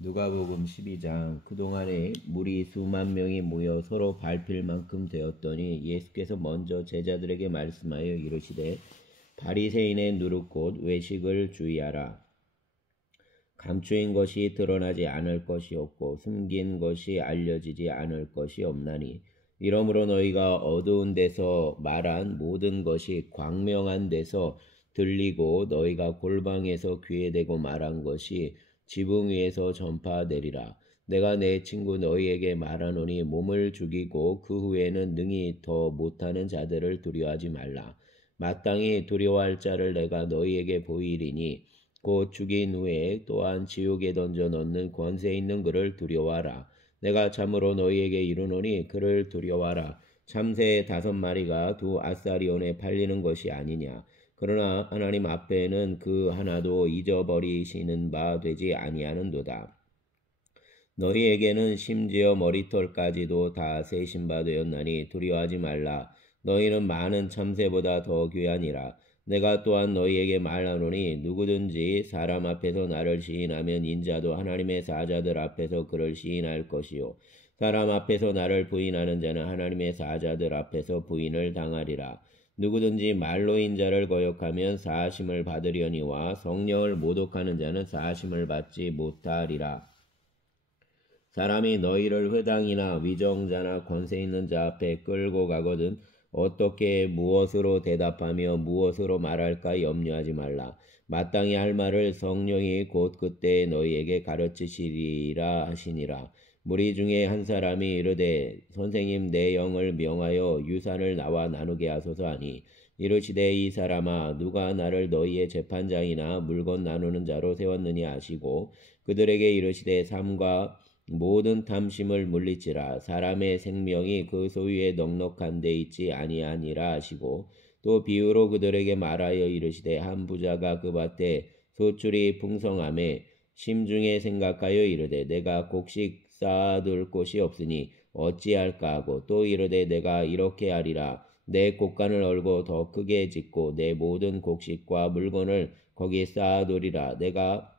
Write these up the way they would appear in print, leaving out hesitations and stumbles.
누가복음 12장. 그동안에 무리 수만 명이 모여 서로 밟힐 만큼 되었더니 예수께서 먼저 제자들에게 말씀하여 이르시되 바리새인의 누룩 곧 외식을 주의하라. 감추인 것이 드러나지 않을 것이 없고 숨긴 것이 알려지지 않을 것이 없나니 이러므로 너희가 어두운 데서 말한 모든 것이 광명한 데서 들리고 너희가 골방에서 귀에 대고 말한 것이 지붕 위에서 전파되리라. 내가 내 친구 너희에게 말하노니 몸을 죽이고 그 후에는 능히 더 못하는 자들을 두려워하지 말라. 마땅히 두려워할 자를 내가 너희에게 보이리니 곧 죽인 후에 또한 지옥에 던져 넣는 권세 있는 그를 두려워하라. 내가 참으로 너희에게 이르노니 그를 두려워하라. 참새 5마리가 두 아사리온에 팔리는 것이 아니냐. 그러나 하나님 앞에는 그 하나도 잊어버리시는 바 되지 아니하는도다. 너희에게는 심지어 머리털까지도 다 세신 바 되었나니 두려워하지 말라. 너희는 많은 참새보다 더 귀하니라. 내가 또한 너희에게 말하노니 누구든지 사람 앞에서 나를 시인하면 인자도 하나님의 사자들 앞에서 그를 시인할 것이요 사람 앞에서 나를 부인하는 자는 하나님의 사자들 앞에서 부인을 당하리라. 누구든지 말로 인자를 거역하면 사하심을 받으려니와 성령을 모독하는 자는 사하심을 받지 못하리라. 사람이 너희를 회당이나 위정자나 권세 있는 자 앞에 끌고 가거든 어떻게 무엇으로 대답하며 무엇으로 말할까 염려하지 말라. 마땅히 할 말을 성령이 곧 그때 너희에게 가르치시리라 하시니라. 무리 중에 한 사람이 이르되 선생님 내 영을 명하여 유산을 나와 나누게 하소서 하니 이르시되 이 사람아 누가 나를 너희의 재판장이나 물건 나누는 자로 세웠느냐 하시고 그들에게 이르시되 삶과 모든 탐심을 물리치라. 사람의 생명이 그 소유에 넉넉한 데 있지 아니하니라 하시고 또 비유로 그들에게 말하여 이르시되 한 부자가 그 밭에 소출이 풍성함에 심중에 생각하여 이르되 내가 곡식 쌓아둘 곳이 없으니 어찌할까 하고 또 이르되 내가 이렇게 하리라. 내 곡간을 얼고 더 크게 짓고 내 모든 곡식과 물건을 거기 쌓아두리라. 내가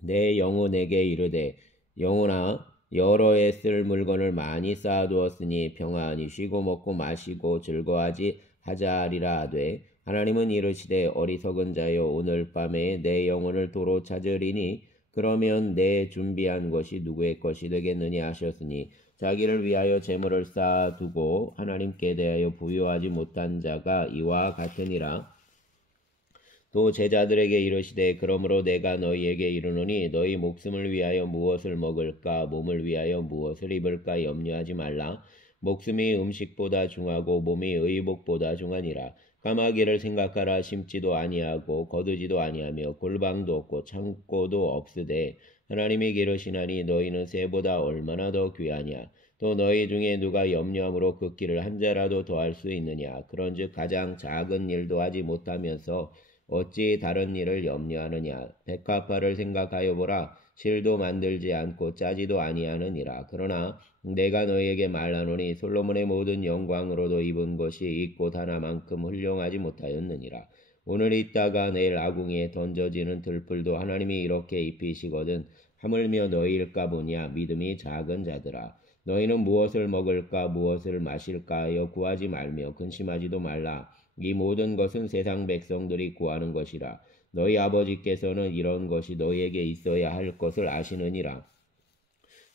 내 영혼에게 이르되 영혼아 여러 해 쓸 물건을 많이 쌓아두었으니 평안히 쉬고 먹고 마시고 즐거워하지 하자 하리라 하되 하나님은 이르시되 어리석은 자여 오늘 밤에 내 영혼을 도로 찾으리니 그러면 내 준비한 것이 누구의 것이 되겠느냐 하셨으니 자기를 위하여 재물을 쌓아두고 하나님께 대하여 부유하지 못한 자가 이와 같으니라. 또 제자들에게 이르시되 그러므로 내가 너희에게 이르노니 너희 목숨을 위하여 무엇을 먹을까 몸을 위하여 무엇을 입을까 염려하지 말라. 목숨이 음식보다 중하고 몸이 의복보다 중하니라. 까마귀를 생각하라. 심지도 아니하고 거두지도 아니하며 골방도 없고 창고도 없으되 하나님이 기르시나니 너희는 새보다 얼마나 더 귀하냐. 또 너희 중에 누가 염려함으로 그 길을 한 자라도 더할 수 있느냐. 그런즉 가장 작은 일도 하지 못하면서 어찌 다른 일을 염려하느냐. 백합화를 생각하여 보라. 실도 만들지 않고 짜지도 아니하느니라. 그러나 내가 너희에게 말하노니 솔로몬의 모든 영광으로도 입은 것이 이 꽃 하나만큼 훌륭하지 못하였느니라. 오늘 있다가 내일 아궁이에 던져지는 들풀도 하나님이 이렇게 입히시거든 하물며 너희일까 보냐. 믿음이 작은 자들아. 너희는 무엇을 먹을까 무엇을 마실까 하여 구하지 말며 근심하지도 말라. 이 모든 것은 세상 백성들이 구하는 것이라. 너희 아버지께서는 이런 것이 너희에게 있어야 할 것을 아시느니라.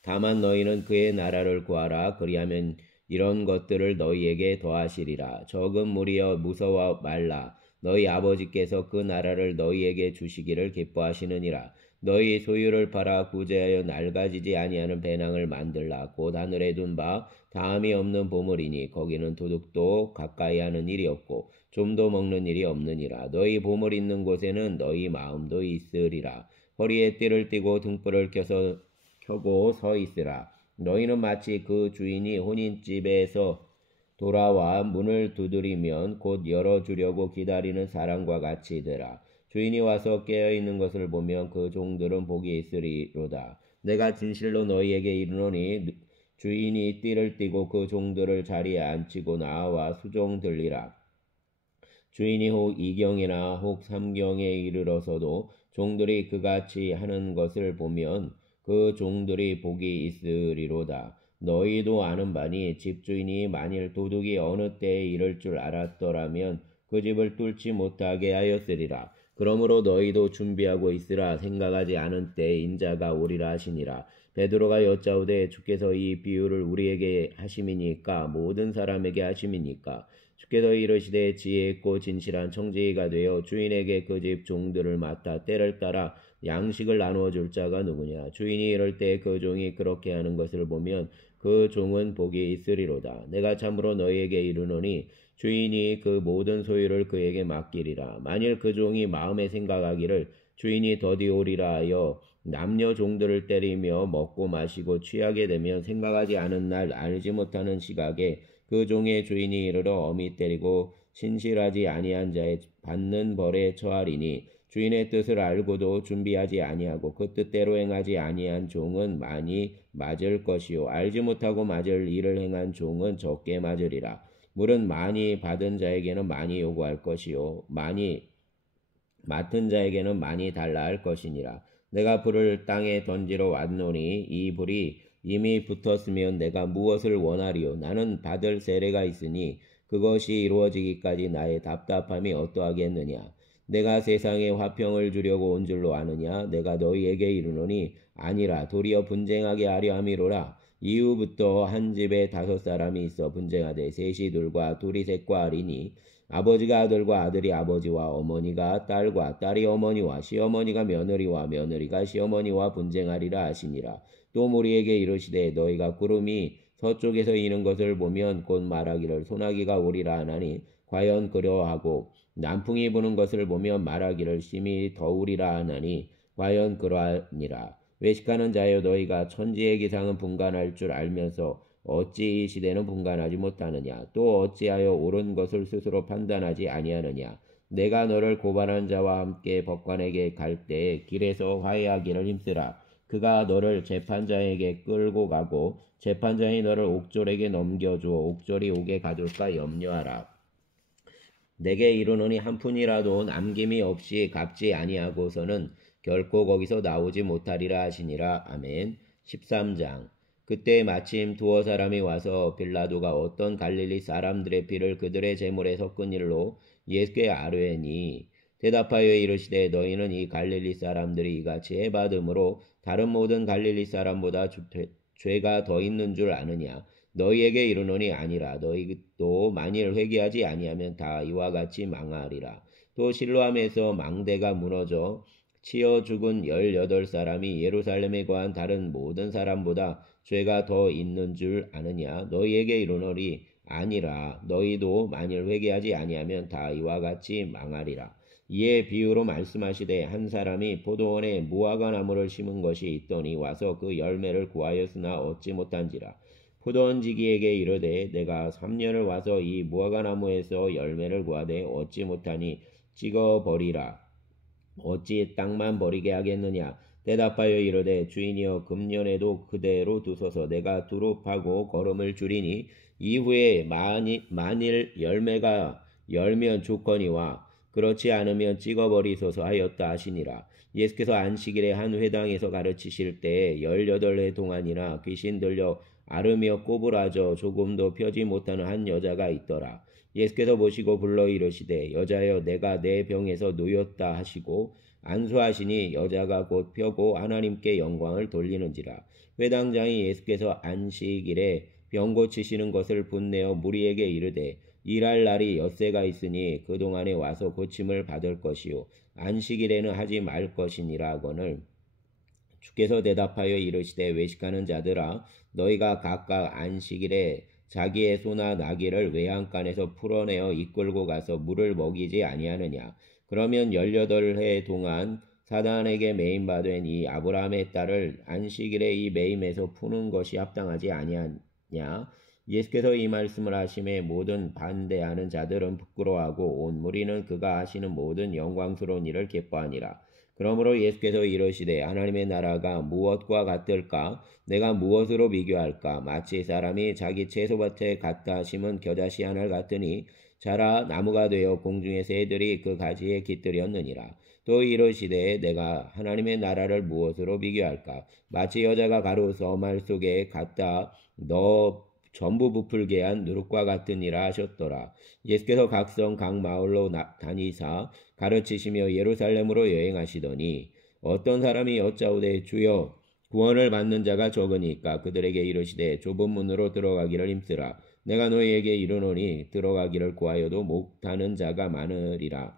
다만 너희는 그의 나라를 구하라. 그리하면 이런 것들을 너희에게 더하시리라. 적은 무리여 무서워 말라. 너희 아버지께서 그 나라를 너희에게 주시기를 기뻐하시느니라. 너희 소유를 팔아 구제하여 낡아지지 아니하는 배낭을 만들라. 곧 하늘에 둔 바 다함이 없는 보물이니 거기는 도둑도 가까이 하는 일이 없고 좀도 먹는 일이 없느니라. 너희 보물 있는 곳에는 너희 마음도 있으리라. 허리에 띠를 띠고 등불을 켜고 서 있으라. 너희는 마치 그 주인이 혼인집에서 돌아와 문을 두드리면 곧 열어주려고 기다리는 사람과 같이 되라. 주인이 와서 깨어있는 것을 보면 그 종들은 복이 있으리로다. 내가 진실로 너희에게 이르노니 주인이 띠를 띠고 그 종들을 자리에 앉히고 나와 수종 들리라. 주인이 혹 2경이나 혹 3경에 이르러서도 종들이 그같이 하는 것을 보면 그 종들이 복이 있으리로다. 너희도 아는 바니 집주인이 만일 도둑이 어느 때에 이를 줄 알았더라면 그 집을 뚫지 못하게 하였으리라. 그러므로 너희도 준비하고 있으라. 생각하지 않은 때에 인자가 오리라 하시니라. 베드로가 여짜오되 주께서 이 비유를 우리에게 하심이니까 모든 사람에게 하심이니까. 주께서 이르시되 지혜 있고 진실한 청지기가 되어 주인에게 그 집 종들을 맡아 때를 따라 양식을 나누어 줄 자가 누구냐. 주인이 이럴 때 그 종이 그렇게 하는 것을 보면 그 종은 복이 있으리로다. 내가 참으로 너희에게 이르노니 주인이 그 모든 소유를 그에게 맡기리라. 만일 그 종이 마음에 생각하기를 주인이 더디 오리라 하여 남녀 종들을 때리며 먹고 마시고 취하게 되면 생각하지 않은 날 알지 못하는 시각에 그 종의 주인이 이르러 엄히 때리고 신실하지 아니한 자의 받는 벌에 처하리니 주인의 뜻을 알고도 준비하지 아니하고 그 뜻대로 행하지 아니한 종은 많이 맞을 것이요 알지 못하고 맞을 일을 행한 종은 적게 맞으리라. 물은 많이 받은 자에게는 많이 요구할 것이요 많이 맡은 자에게는 많이 달라 할 것이니라. 내가 불을 땅에 던지러 왔노니 이 불이 이미 붙었으면 내가 무엇을 원하리요. 나는 받을 세례가 있으니 그것이 이루어지기까지 나의 답답함이 어떠하겠느냐. 내가 세상에 화평을 주려고 온 줄로 아느냐. 내가 너희에게 이르노니 아니라 도리어 분쟁하게 하려 함이로라. 이후부터 한 집에 5사람이 있어 분쟁하되 셋이 둘과 둘이 셋과 하리니 아버지가 아들과 아들이 아버지와 어머니가 딸과 딸이 어머니와 시어머니가 며느리와 며느리가 시어머니와 분쟁하리라 하시니라. 또 무리에게 이르시되 너희가 구름이 서쪽에서 이는 것을 보면 곧 말하기를 소나기가 오리라 하나니 과연 그러하고 남풍이 부는 것을 보면 말하기를 심히 더우리라 하나니 과연 그러하니라. 외식하는 자여 너희가 천지의 기상은 분간할 줄 알면서 어찌 이 시대는 분간하지 못하느냐. 또 어찌하여 옳은 것을 스스로 판단하지 아니하느냐. 내가 너를 고발한 자와 함께 법관에게 갈 때에 길에서 화해하기를 힘쓰라. 그가 너를 재판장에게 끌고 가고 재판장이 너를 옥졸에게 넘겨주어 옥졸이 옥에 가둘까 염려하라. 내게 이르노니 한 푼이라도 남김이 없이 갚지 아니하고서는 결코 거기서 나오지 못하리라 하시니라. 아멘. 13장. 그때 마침 두어 사람이 와서 빌라도가 어떤 갈릴리 사람들의 피를 그들의 제물에 섞은 일로 예수께 아뢰니 대답하여 이르시되 너희는 이 갈릴리 사람들이 이같이 해받음으로 다른 모든 갈릴리 사람보다 죄가 더 있는 줄 아느냐. 너희에게 이르노니 아니라. 너희도 만일 회개하지 아니하면 다 이와 같이 망하리라. 또 실로암에서 망대가 무너져 치어 죽은 18사람이 예루살렘에 거한 다른 모든 사람보다 죄가 더 있는 줄 아느냐. 너희에게 이르노니 아니라. 너희도 만일 회개하지 아니하면 다 이와 같이 망하리라. 이에 비유로 말씀하시되 한 사람이 포도원에 무화과 나무를 심은 것이 있더니 와서 그 열매를 구하였으나 얻지 못한지라. 포도원지기에게 이르되 내가 3년을 와서 이 무화과 나무에서 열매를 구하되 얻지 못하니 찍어버리라. 어찌 땅만 버리게 하겠느냐. 대답하여 이르되 주인이여 금년에도 그대로 두소서. 내가 두릅하고 거름을 줄이니 이후에 만일 열매가 열면 좋거니와 그렇지 않으면 찍어버리소서 하였다 하시니라. 예수께서 안식일에 한 회당에서 가르치실 때에 18해 동안이나 귀신 들려 앓으며 꼬부라져 조금도 펴지 못하는 한 여자가 있더라. 예수께서 보시고 불러 이르시되 여자여 내가 내 병에서 놓였다 하시고 안수하시니 여자가 곧 펴고 하나님께 영광을 돌리는지라. 회당장이 예수께서 안식일에 병 고치시는 것을 분내어 무리에게 이르되 일할 날이 엿새가 있으니 그동안에 와서 고침을 받을 것이요 안식일에는 하지 말 것이니라 하거늘 주께서 대답하여 이르시되 외식하는 자들아 너희가 각각 안식일에 자기의 소나 나귀를 외양간에서 풀어내어 이끌고 가서 물을 먹이지 아니하느냐. 그러면 18해 동안 사단에게 매임받은 이 아브라함의 딸을 안식일에 이 매임에서 푸는 것이 합당하지 아니하냐. 예수께서 이 말씀을 하심에 모든 반대하는 자들은 부끄러워하고 온 무리는 그가 하시는 모든 영광스러운 일을 기뻐하니라. 그러므로 예수께서 이르시되 하나님의 나라가 무엇과 같을까? 내가 무엇으로 비교할까? 마치 사람이 자기 채소밭에 갖다 심은 겨자씨 하나를 같으니 자라 나무가 되어 공중의 새들이 그 가지에 깃들였느니라. 또 이르시되 내가 하나님의 나라를 무엇으로 비교할까? 마치 여자가 가루 서말 속에 갖다 넣어 전부 부풀게 한 누룩과 같으니라 하셨더라. 예수께서 각성 각 마을로 다니사 가르치시며 예루살렘으로 여행하시더니 어떤 사람이 여짜오되 주여 구원을 받는 자가 적으니까 그들에게 이르시되 좁은 문으로 들어가기를 힘쓰라. 내가 너희에게 이르노니 들어가기를 구하여도 못하는 자가 많으리라.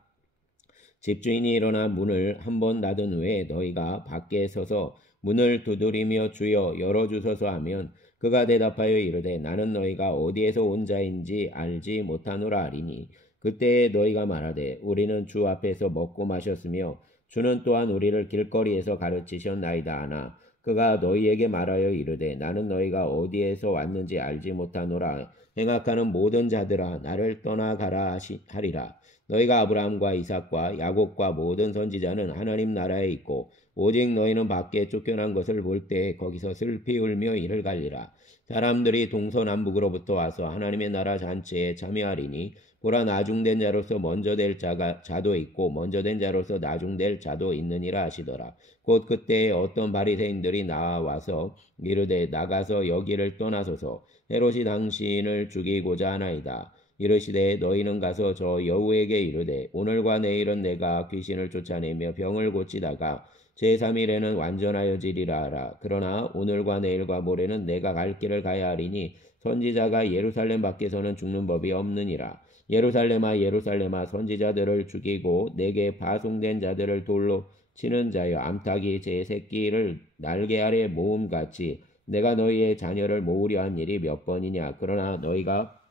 집주인이 일어나 문을 한번 닫은 후에 너희가 밖에 서서 문을 두드리며 주여 열어주소서 하면 그가 대답하여 이르되 나는 너희가 어디에서 온 자인지 알지 못하노라 하리니 그때에 너희가 말하되 우리는 주 앞에서 먹고 마셨으며 주는 또한 우리를 길거리에서 가르치셨나이다 하나 그가 너희에게 말하여 이르되 나는 너희가 어디에서 왔는지 알지 못하노라. 행악하는 모든 자들아 나를 떠나가라 하리라. 너희가 아브라함과 이삭과 야곱과 모든 선지자는 하나님 나라에 있고 오직 너희는 밖에 쫓겨난 것을 볼 때 거기서 슬피 울며 이를 갈리라. 사람들이 동서남북으로부터 와서 하나님의 나라 잔치에 참여하리니 보라 나중된 자로서 먼저 될 자도 있고 먼저 된 자로서 나중될 자도 있느니라 하시더라. 곧 그때에 어떤 바리새인들이 나와서 이르되 나가서 여기를 떠나소서 헤롯이 당신을 죽이고자 하나이다. 이르시되 너희는 가서 저 여우에게 이르되 오늘과 내일은 내가 귀신을 쫓아내며 병을 고치다가 제3일에는 완전하여지리라 하라. 그러나 오늘과 내일과 모레는 내가 갈 길을 가야 하리니 선지자가 예루살렘 밖에서는 죽는 법이 없느니라. 예루살렘아 예루살렘아 선지자들을 죽이고 내게 파송된 자들을 돌로 치는 자여 암탉이 제 새끼를 날개 아래 모음같이 내가 너희의 자녀를 모으려 한 일이 몇 번이냐. 그러나 너희가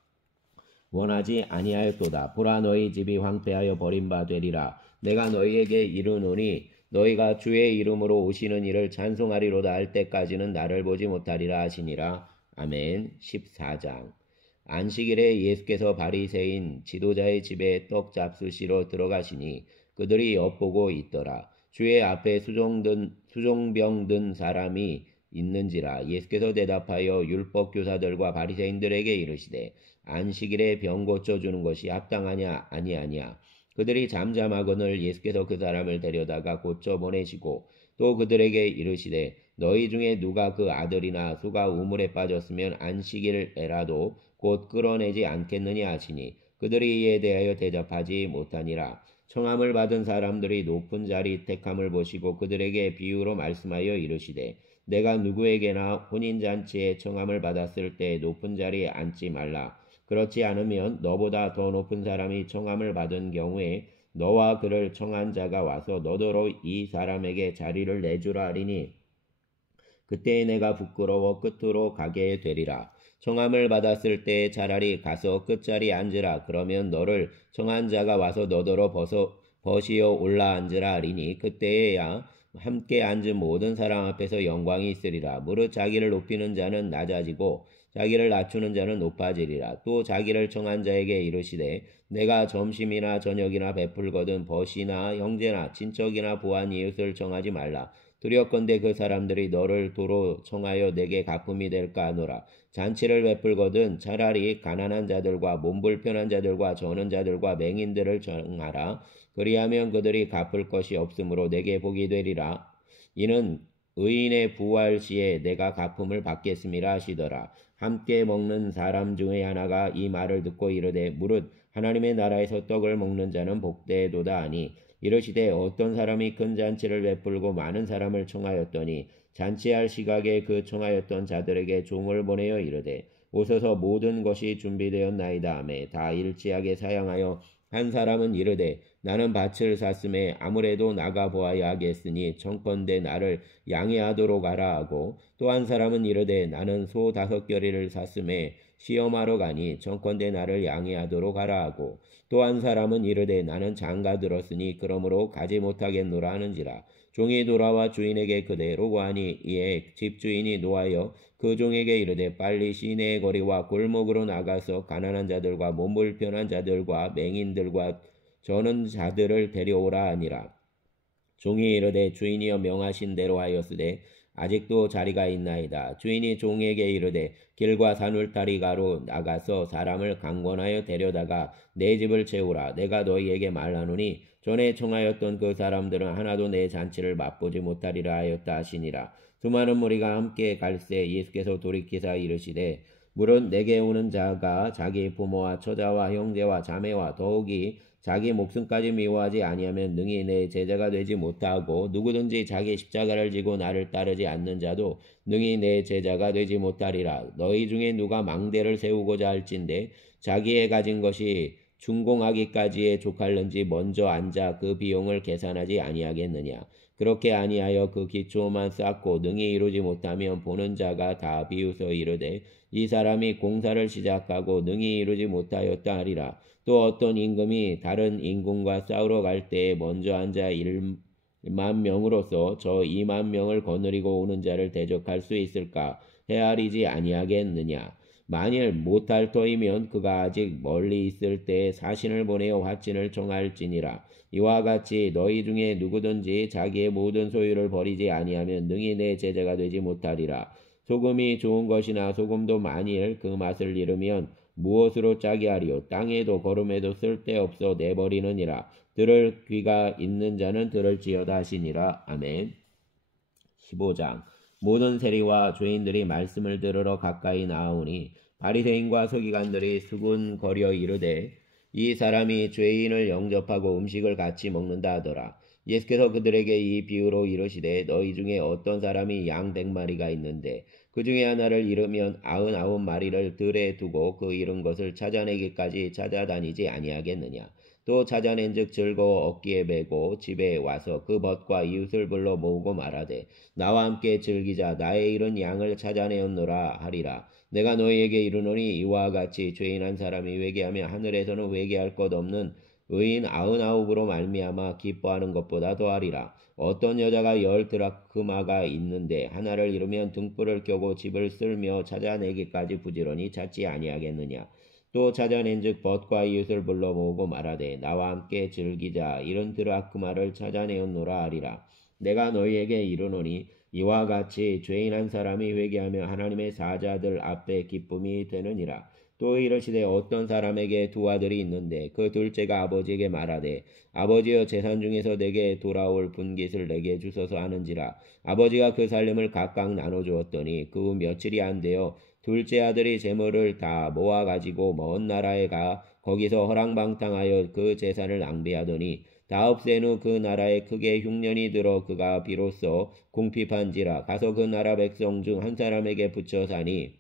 원하지 아니하였도다. 보라 너희 집이 황폐하여 버림바 되리라. 내가 너희에게 이르노니 너희가 주의 이름으로 오시는 이를 찬송하리로다 할 때까지는 나를 보지 못하리라 하시니라. 아멘. 14장. 안식일에 예수께서 바리새인 지도자의 집에 떡 잡수시러 들어가시니 그들이 엿보고 있더라. 주의 앞에 수종병 든 사람이 있는지라. 예수께서 대답하여 율법 교사들과 바리새인들에게 이르시되 안식일에 병 고쳐주는 것이 합당하냐 아니하냐. 그들이 잠잠하거늘 예수께서 그 사람을 데려다가 고쳐 보내시고 또 그들에게 이르시되 너희 중에 누가 그 아들이나 소가 우물에 빠졌으면 안식일에라도 곧 끌어내지 않겠느냐 하시니 그들이 이에 대하여 대답하지 못하니라. 청함을 받은 사람들이 높은 자리 택함을 보시고 그들에게 비유로 말씀하여 이르시되 내가 누구에게나 혼인잔치에 청함을 받았을 때 높은 자리에 앉지 말라. 그렇지 않으면 너보다 더 높은 사람이 청함을 받은 경우에 너와 그를 청한 자가 와서 너더러 이 사람에게 자리를 내주라 하리니 그때에 내가 부끄러워 끝으로 가게 되리라. 청함을 받았을 때 차라리 가서 끝자리에 앉으라. 그러면 너를 청한 자가 와서 너더러 버시어 올라 앉으라 하리니 그때에야 함께 앉은 모든 사람 앞에서 영광이 있으리라. 무릇 자기를 높이는 자는 낮아지고 자기를 낮추는 자는 높아지리라. 또 자기를 청한 자에게 이르시되 내가 점심이나 저녁이나 베풀거든 벗이나 형제나 친척이나 부한 이웃을 청하지 말라. 두렵건대 그 사람들이 너를 도로 청하여 내게 갚음이 될까 하노라. 잔치를 베풀거든 차라리 가난한 자들과 몸불편한 자들과 저는 자들과 맹인들을 청하라. 그리하면 그들이 갚을 것이 없으므로 내게 복이 되리라. 이는 의인의 부활 시에 내가 갚음을 받겠음이라 하시더라. 함께 먹는 사람 중에 하나가 이 말을 듣고 이르되 무릇 하나님의 나라에서 떡을 먹는 자는 복되도다 하니 이르시되 어떤 사람이 큰 잔치를 베풀고 많은 사람을 청하였더니 잔치할 시각에 그 청하였던 자들에게 종을 보내어 이르되 오소서 모든 것이 준비되었나이다 하매 다 일치하게 사양하여 한 사람은 이르되 나는 밭을 샀음에 아무래도 나가 보아야 하겠으니 청컨대 나를 양해하도록 하라 하고 또 한 사람은 이르되 나는 소 5겨리를 샀음에 시험하러 가니 청컨대 나를 양해하도록 하라 하고 또 한 사람은 이르되 나는 장가 들었으니 그러므로 가지 못하겠노라 하는지라. 종이 돌아와 주인에게 그대로 구하니 이에 집주인이 노하여 그 종에게 이르되 빨리 시내의 거리와 골목으로 나가서 가난한 자들과 몸불편한 자들과 맹인들과 저는 자들을 데려오라 하니라. 종이 이르되 주인이여 명하신 대로 하였으되 아직도 자리가 있나이다. 주인이 종에게 이르되 길과 산울타리가로 나가서 사람을 강권하여 데려다가 내 집을 채우라. 내가 너희에게 말하노니 전에 청하였던 그 사람들은 하나도 내 잔치를 맛보지 못하리라 하였다 하시니라. 수많은 무리가 함께 갈새 예수께서 돌이키사 이르시되 물은 내게 오는 자가 자기 부모와 처자와 형제와 자매와 더욱이 자기 목숨까지 미워하지 아니하면 능히 내 제자가 되지 못하고 누구든지 자기 십자가를 지고 나를 따르지 않는 자도 능히 내 제자가 되지 못하리라. 너희 중에 누가 망대를 세우고자 할진대 자기의 가진 것이 준공하기까지에 족할는지 먼저 앉아 그 비용을 계산하지 아니하겠느냐. 그렇게 아니하여 그 기초만 쌓고 능히 이루지 못하면 보는 자가 다 비웃어 이르되 이 사람이 공사를 시작하고 능히 이루지 못하였다 하리라. 또 어떤 임금이 다른 임금과 싸우러 갈 때에 먼저 앉아 1만 명으로서 저 2만 명을 거느리고 오는 자를 대적할 수 있을까? 헤아리지 아니하겠느냐. 만일 못할 터이면 그가 아직 멀리 있을 때에 사신을 보내어 화친을 청할지니라. 이와 같이 너희 중에 누구든지 자기의 모든 소유를 버리지 아니하면 능히 내 제자가 되지 못하리라. 소금이 좋은 것이나 소금도 만일 그 맛을 잃으면 무엇으로 짜게 하리요. 땅에도 거름에도 쓸데없어 내버리느니라. 들을 귀가 있는 자는 들을지어다 하시니라. 아멘. 15장. 모든 세리와 죄인들이 말씀을 들으러 가까이 나아오니 바리새인과 서기관들이 수군거려 이르되 이 사람이 죄인을 영접하고 음식을 같이 먹는다 하더라. 예수께서 그들에게 이 비유로 이르시되 너희 중에 어떤 사람이 양 100마리가 있는데 그 중에 하나를 잃으면 99마리를 들에 두고 그 잃은 것을 찾아내기까지 찾아다니지 아니하겠느냐. 또 찾아낸즉 즐거워 어깨에 메고 집에 와서 그 벗과 이웃을 불러 모으고 말하되 나와 함께 즐기자. 나의 잃은 양을 찾아내었노라 하리라. 내가 너희에게 이르노니 이와 같이 죄인 한 사람이 회개하며 하늘에서는 회개할 것 없는 의인 99으로 말미암아 기뻐하는 것보다 더하리라. 어떤 여자가 10드라크마가 있는데 하나를 잃으면 등불을 켜고 집을 쓸며 찾아내기까지 부지런히 찾지 아니하겠느냐. 또 찾아낸즉 벗과 이웃을 불러 모으고 말하되 나와 함께 즐기자. 이런 드라크마를 찾아내었노라 하리라. 내가 너희에게 이르노니 이와 같이 죄인 한 사람이 회개하며 하나님의 사자들 앞에 기쁨이 되느니라. 또 이르시되 어떤 사람에게 두 아들이 있는데 그 둘째가 아버지에게 말하되 아버지여 재산 중에서 내게 돌아올 분깃을 내게 주소서 하는지라. 아버지가 그 살림을 각각 나눠주었더니 그 후 며칠이 안 되어 둘째 아들이 재물을 다 모아가지고 먼 나라에 가 거기서 허랑방탕하여 그 재산을 낭비하더니 다 없앤 후 그 나라에 크게 흉년이 들어 그가 비로소 궁핍한지라. 가서 그 나라 백성 중 한 사람에게 붙여 사니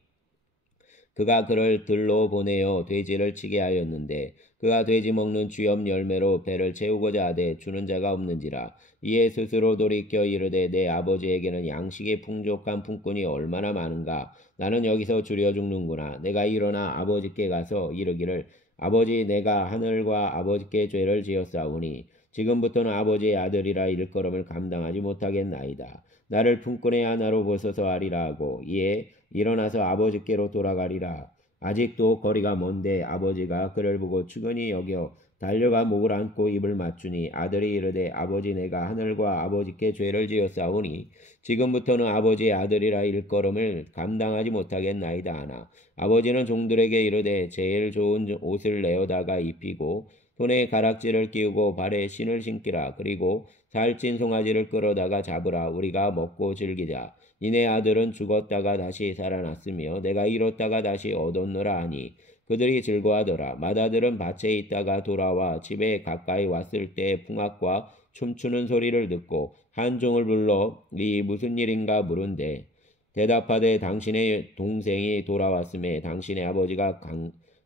그가 그를 들로 보내어 돼지를 치게 하였는데 그가 돼지 먹는 쥐염 열매로 배를 채우고자 하되 주는 자가 없는지라. 이에 스스로 돌이켜 이르되 내 아버지에게는 양식이 풍족한 품꾼이 얼마나 많은가. 나는 여기서 줄여 죽는구나. 내가 일어나 아버지께 가서 이르기를 아버지 내가 하늘과 아버지께 죄를 지었사오니 지금부터는 아버지의 아들이라 일컬음을 감당하지 못하겠나이다. 나를 품꾼의 하나로 보소서 하리라 하고 이에 일어나서 아버지께로 돌아가리라. 아직도 거리가 먼데 아버지가 그를 보고 측은히 여겨 달려가 목을 안고 입을 맞추니 아들이 이르되 아버지 내가 하늘과 아버지께 죄를 지었사오니 지금부터는 아버지의 아들이라 일컬음을 감당하지 못하겠나이다 하나 아버지는 종들에게 이르되 제일 좋은 옷을 내어다가 입히고 손에 가락지를 끼우고 발에 신을 신기라. 그리고 살찐 송아지를 끌어다가 잡으라. 우리가 먹고 즐기자. 이내 아들은 죽었다가 다시 살아났으며 내가 잃었다가 다시 얻었노라 하니 그들이 즐거워하더라. 맏아들은 밭에 있다가 돌아와 집에 가까이 왔을 때 풍악과 춤추는 소리를 듣고 한 종을 불러 이 무슨 일인가 물은데 대답하되 당신의 동생이 돌아왔음에 당신의 아버지가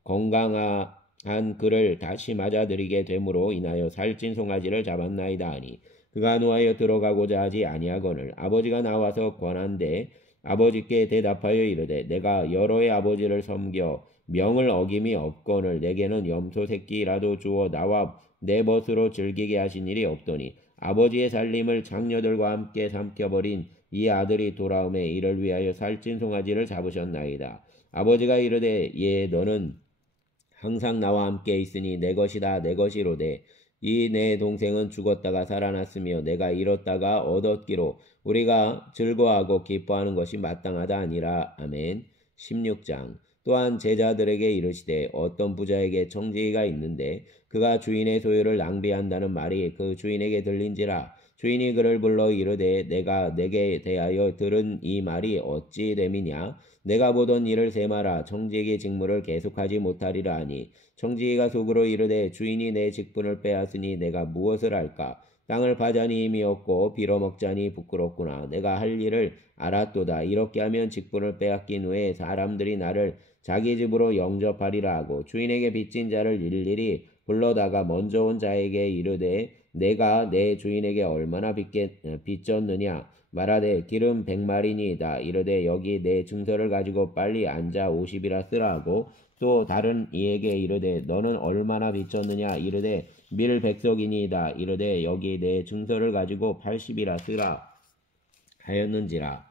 건강한 그를 다시 맞아들이게 됨으로 인하여 살찐 송아지를 잡았나이다 하니 그가 노하여 들어가고자 하지 아니하거늘 아버지가 나와서 권한데 아버지께 대답하여 이르되 내가 여러의 아버지를 섬겨 명을 어김이 없거늘 내게는 염소 새끼라도 주어 나와 내 벗으로 즐기게 하신 일이 없더니 아버지의 살림을 장녀들과 함께 삼켜버린 이 아들이 돌아오매 이를 위하여 살찐 송아지를 잡으셨나이다. 아버지가 이르되 예 너는 항상 나와 함께 있으니 내 것이다 내 것이로되 이 내 동생은 죽었다가 살아났으며 내가 잃었다가 얻었기로 우리가 즐거워하고 기뻐하는 것이 마땅하다 아니라. 아멘. 16장. 또한 제자들에게 이르시되 어떤 부자에게 청지기가 있는데 그가 주인의 소유를 낭비한다는 말이 그 주인에게 들린지라. 주인이 그를 불러 이르되 내가 내게 대하여 들은 이 말이 어찌 됨이냐. 내가 보던 일을 세마라. 청지기 직무를 계속하지 못하리라 하니 청지기가 속으로 이르되 주인이 내 직분을 빼앗으니 내가 무엇을 할까. 땅을 파자니 힘이 없고 빌어먹자니 부끄럽구나. 내가 할 일을 알았도다. 이렇게 하면 직분을 빼앗긴 후에 사람들이 나를 자기 집으로 영접하리라 하고 주인에게 빚진 자를 일일이 불러다가 먼저 온 자에게 이르되 내가 내 주인에게 얼마나 빚졌느냐. 말하되 기름 100마리니이다. 이르되 여기 내 증서를 가지고 빨리 앉아 50이라 쓰라 하고 또 다른 이에게 이르되 너는 얼마나 빚졌느냐. 이르되 밀 100석이니이다. 이르되 여기 내 증서를 가지고 80이라 쓰라 하였는지라.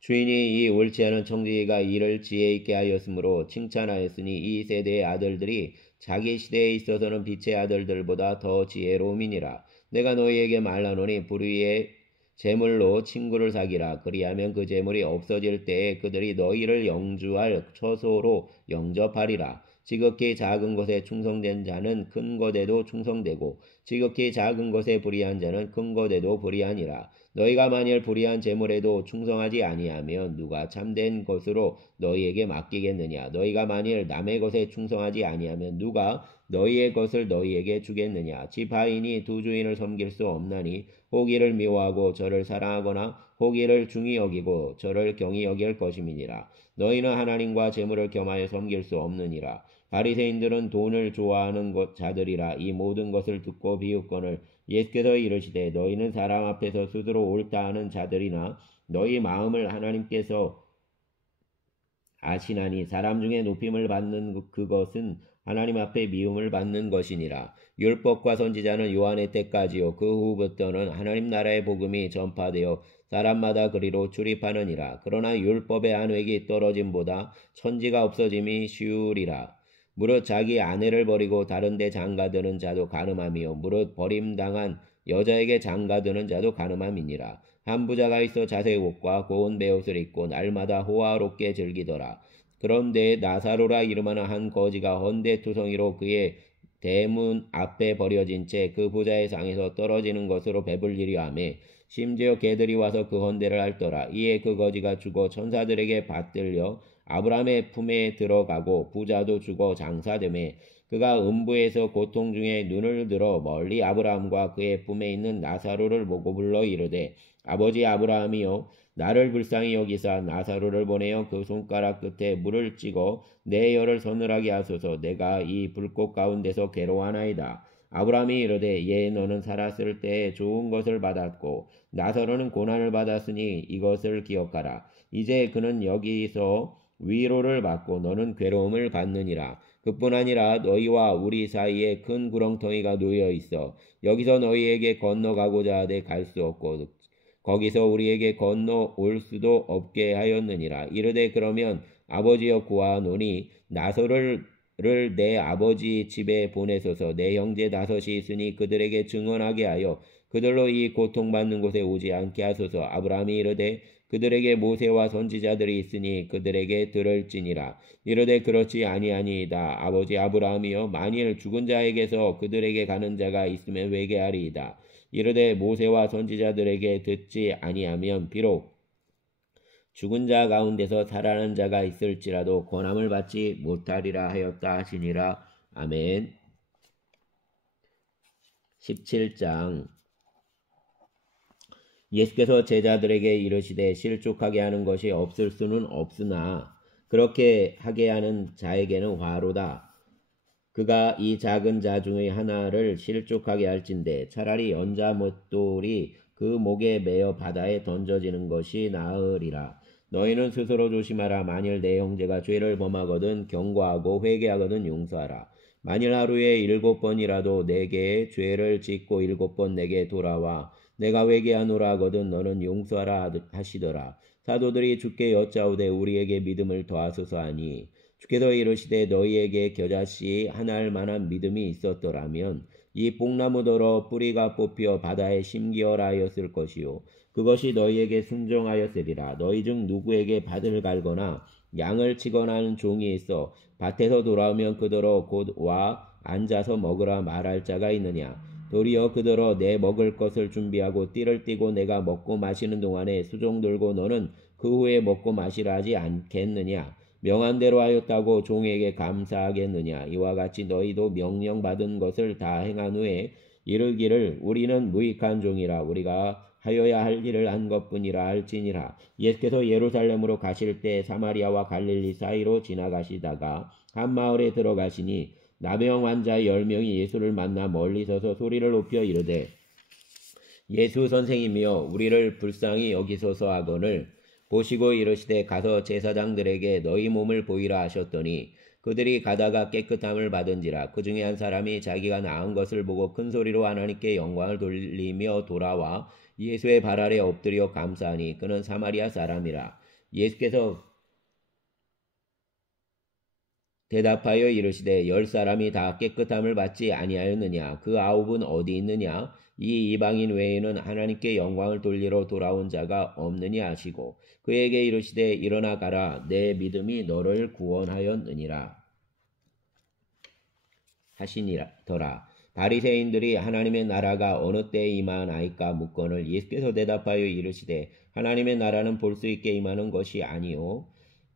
주인이 이 옳지 않은 청지기가 이를 지혜 있게 하였으므로 칭찬하였으니 이 세대의 아들들이 자기 시대에 있어서는 빛의 아들들보다 더 지혜로움이니라. 내가 너희에게 말하노니 불의의 재물로 친구를 사기라. 그리하면 그 재물이 없어질 때에 그들이 너희를 영주할 처소로 영접하리라. 지극히 작은 것에 충성된 자는 큰 것에도 충성되고 지극히 작은 것에 불의한 자는 큰 것에도 불의하니라. 너희가 만일 불의한 재물에도 충성하지 아니하면 누가 참된 것으로 너희에게 맡기겠느냐. 너희가 만일 남의 것에 충성하지 아니하면 누가 너희의 것을 너희에게 주겠느냐. 지파인이 두 주인을 섬길 수 없나니 혹 이를 미워하고 저를 사랑하거나 혹 이를 중히 여기고 저를 경히 여길 것임이니라. 너희는 하나님과 재물을 겸하여 섬길 수 없느니라. 바리새인들은 돈을 좋아하는 자들이라. 이 모든 것을 듣고 비웃거늘 예수께서 이르시되 너희는 사람 앞에서 스스로 옳다 하는 자들이나 너희 마음을 하나님께서 아시나니 사람 중에 높임을 받는 그것은 하나님 앞에 미움을 받는 것이니라. 율법과 선지자는 요한의 때까지요 그 후부터는 하나님 나라의 복음이 전파되어 사람마다 그리로 출입하느니라. 그러나 율법의 안획이 떨어짐보다 천지가 없어짐이 쉬우리라. 무릇 자기 아내를 버리고 다른 데 장가드는 자도 간음함이요 무릇 버림당한 여자에게 장가드는 자도 간음함이니라. 한 부자가 있어 자색 옷과 고운 베옷을 입고 날마다 호화롭게 즐기더라. 그런데 나사로라 이름하는 한 거지가 헌데투성이로 그의 대문 앞에 버려진 채 그 부자의 상에서 떨어지는 것으로 배불리려 하며 심지어 개들이 와서 그 헌데를 핥더라. 이에 그 거지가 죽어 천사들에게 받들려 아브라함의 품에 들어가고 부자도 죽어 장사되매 그가 음부에서 고통 중에 눈을 들어 멀리 아브라함과 그의 품에 있는 나사로를 보고 불러 이르되 아버지 아브라함이여 나를 불쌍히 여기사 나사로를 보내어 그 손가락 끝에 물을 찍어 내 혀를 서늘하게 하소서. 내가 이 불꽃 가운데서 괴로워하나이다. 아브라함이 이르되 예 너는 살았을 때 좋은 것을 받았고 나사로는 고난을 받았으니 이것을 기억하라. 이제 그는 여기서 위로를 받고 너는 괴로움을 받느니라. 그뿐 아니라 너희와 우리 사이에 큰 구렁텅이가 놓여 있어 여기서 너희에게 건너가고자 하되 갈 수 없고 거기서 우리에게 건너올 수도 없게 하였느니라. 이르되 그러면 아버지여 구하노니 나사로를 내 아버지 집에 보내소서. 내 형제 5이 있으니 그들에게 증언하게 하여 그들로 이 고통받는 곳에 오지 않게 하소서. 아브라함이 이르되 그들에게 모세와 선지자들이 있으니 그들에게 들을지니라. 이르되 그렇지 아니하니이다. 아버지 아브라함이여 만일 죽은 자에게서 그들에게 가는 자가 있으면 회개하리이다. 이르되 모세와 선지자들에게 듣지 아니하면 비록 죽은 자 가운데서 살아난 자가 있을지라도 권함을 받지 못하리라 하였다 하시니라. 아멘. 17장. 예수께서 제자들에게 이르시되 실족하게 하는 것이 없을 수는 없으나 그렇게 하게 하는 자에게는 화로다. 그가 이 작은 자 중의 하나를 실족하게 할진대 차라리 연자 맷돌이 그 목에 매어 바다에 던져지는 것이 나으리라. 너희는 스스로 조심하라. 만일 내 형제가 죄를 범하거든 경고하고 회개하거든 용서하라. 만일 하루에 7번이라도 내게 죄를 짓고 7번 내게 돌아와 내가 회개하노라 하거든 너는 용서하라 하시더라. 사도들이 주께 여짜오되 우리에게 믿음을 더하소서 하니 주께서 이르시되 너희에게 겨자씨 하나 할 만한 믿음이 있었더라면 이 뽕나무더러 뿌리가 뽑혀 바다에 심기어라하였을 것이요 그것이 너희에게 순종하였으리라. 너희 중 누구에게 밭을 갈거나 양을 치거나 하는 종이 있어 밭에서 돌아오면 그더러 곧 와 앉아서 먹으라 말할 자가 있느냐. 도리어 그더러 내 먹을 것을 준비하고 띠를 띠고 내가 먹고 마시는 동안에 수종 들고 너는 그 후에 먹고 마시라 하지 않겠느냐. 명한 대로 하였다고 종에게 감사하겠느냐. 이와 같이 너희도 명령받은 것을 다 행한 후에 이르기를 우리는 무익한 종이라 우리가 하여야 할 일을 한 것뿐이라 할지니라. 예수께서 예루살렘으로 가실 때 사마리아와 갈릴리 사이로 지나가시다가 한 마을에 들어가시니 나병 환자 10명이 예수를 만나 멀리 서서 소리를 높여 이르되 예수 선생이며 우리를 불쌍히 여기소서 하거늘 보시고 이르시되 가서 제사장들에게 너희 몸을 보이라 하셨더니 그들이 가다가 깨끗함을 받은지라. 그 중에 한 사람이 자기가 나은 것을 보고 큰 소리로 하나님께 영광을 돌리며 돌아와 예수의 발 아래 엎드려 감사하니 그는 사마리아 사람이라. 예수께서 대답하여 이르시되 10사람이 다 깨끗함을 받지 아니하였느냐. 그 9은 어디 있느냐. 이 이방인 외에는 하나님께 영광을 돌리러 돌아온 자가 없느냐 하시고 그에게 이르시되 일어나 가라. 내 믿음이 너를 구원하였느니라 하시니더라. 바리새인들이 하나님의 나라가 어느 때에 임하나이까 묻거늘 예수께서 대답하여 이르시되 하나님의 나라는 볼 수 있게 임하는 것이 아니요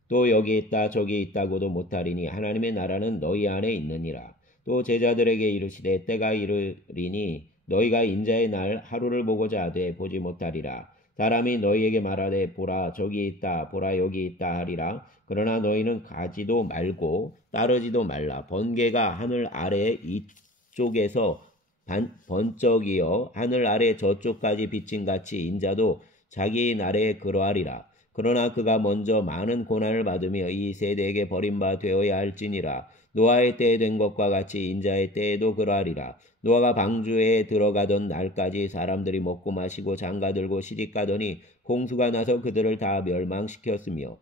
또 여기 있다 저기 있다고도 못하리니 하나님의 나라는 너희 안에 있느니라. 또 제자들에게 이르시되 때가 이르리니 너희가 인자의 날 하루를 보고자 하되 보지 못하리라. 사람이 너희에게 말하되 보라 저기 있다 보라 여기 있다 하리라. 그러나 너희는 가지도 말고 따르지도 말라. 번개가 하늘 아래 이쪽에서 번쩍이어 하늘 아래 저쪽까지 비침같이 인자도 자기 날에 그러하리라. 그러나 그가 먼저 많은 고난을 받으며 이 세대에게 버림바 되어야 할지니라. 노아의 때에 된 것과 같이 인자의 때에도 그러하리라. 노아가 방주에 들어가던 날까지 사람들이 먹고 마시고 장가들고 시집가더니 홍수가 나서 그들을 다 멸망시켰으며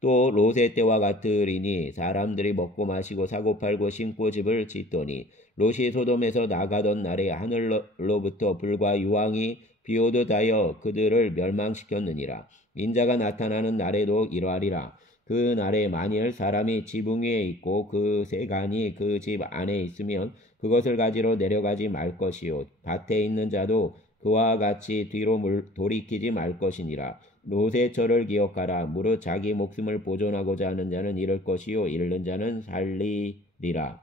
또 롯의 때와 같으리니 사람들이 먹고 마시고 사고 팔고 심고 집을 짓더니 롯이 소돔에서 나가던 날에 하늘로부터 불과 유황이 비오듯 하여 그들을 멸망시켰느니라. 인자가 나타나는 날에도 이러하리라. 그 날에 만일 사람이 지붕 위에 있고 그 세간이 그 집 안에 있으면 그것을 가지러 내려가지 말 것이요 밭에 있는 자도 그와 같이 뒤로 돌이키지 말 것이니라. 롯의 절을 기억하라. 무릇 자기 목숨을 보존하고자 하는 자는 잃을 것이요 잃는 자는 살리리라.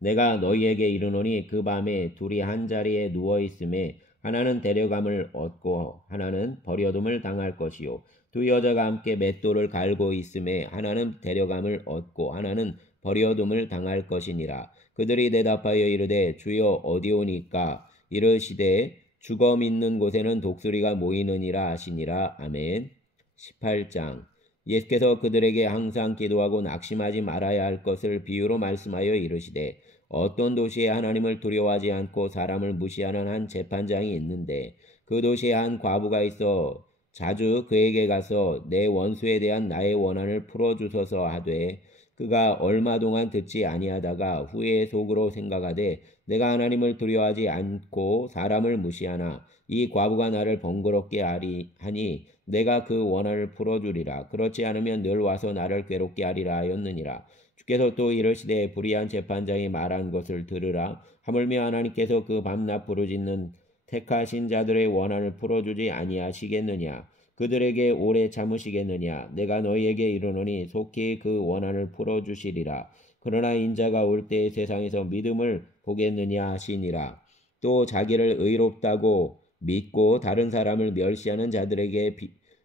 내가 너희에게 이르노니 그 밤에 둘이 한 자리에 누워 있음에 하나는 데려감을 얻고 하나는 버려둠을 당할 것이요 두 여자가 함께 맷돌을 갈고 있음에 하나는 데려감을 얻고 하나는 버려둠을 당할 것이니라. 그들이 대답하여 이르되 주여 어디오니까. 이르시되 죽음 있는 곳에는 독수리가 모이느니라 하시니라. 아멘. 18장. 예수께서 그들에게 항상 기도하고 낙심하지 말아야 할 것을 비유로 말씀하여 이르시되 어떤 도시에 하나님을 두려워하지 않고 사람을 무시하는 한 재판장이 있는데 그 도시에 한 과부가 있어 자주 그에게 가서 내 원수에 대한 나의 원한을 풀어주소서 하되 그가 얼마 동안 듣지 아니하다가 후에 속으로 생각하되 내가 하나님을 두려워하지 않고 사람을 무시하나 이 과부가 나를 번거롭게 하니 내가 그 원한을 풀어주리라. 그렇지 않으면 늘 와서 나를 괴롭게 하리라 하였느니라. 주께서 또 이르시되 불의한 재판장이 말한 것을 들으라. 하물며 하나님께서 그 밤낮 부르짖는 택하신 자들의 원한을 풀어주지 아니하시겠느냐. 그들에게 오래 참으시겠느냐. 내가 너희에게 이르노니 속히 그 원한을 풀어주시리라. 그러나 인자가 올 때에 세상에서 믿음을 보겠느냐 하시니라. 또 자기를 의롭다고 믿고 다른 사람을 멸시하는 자들에게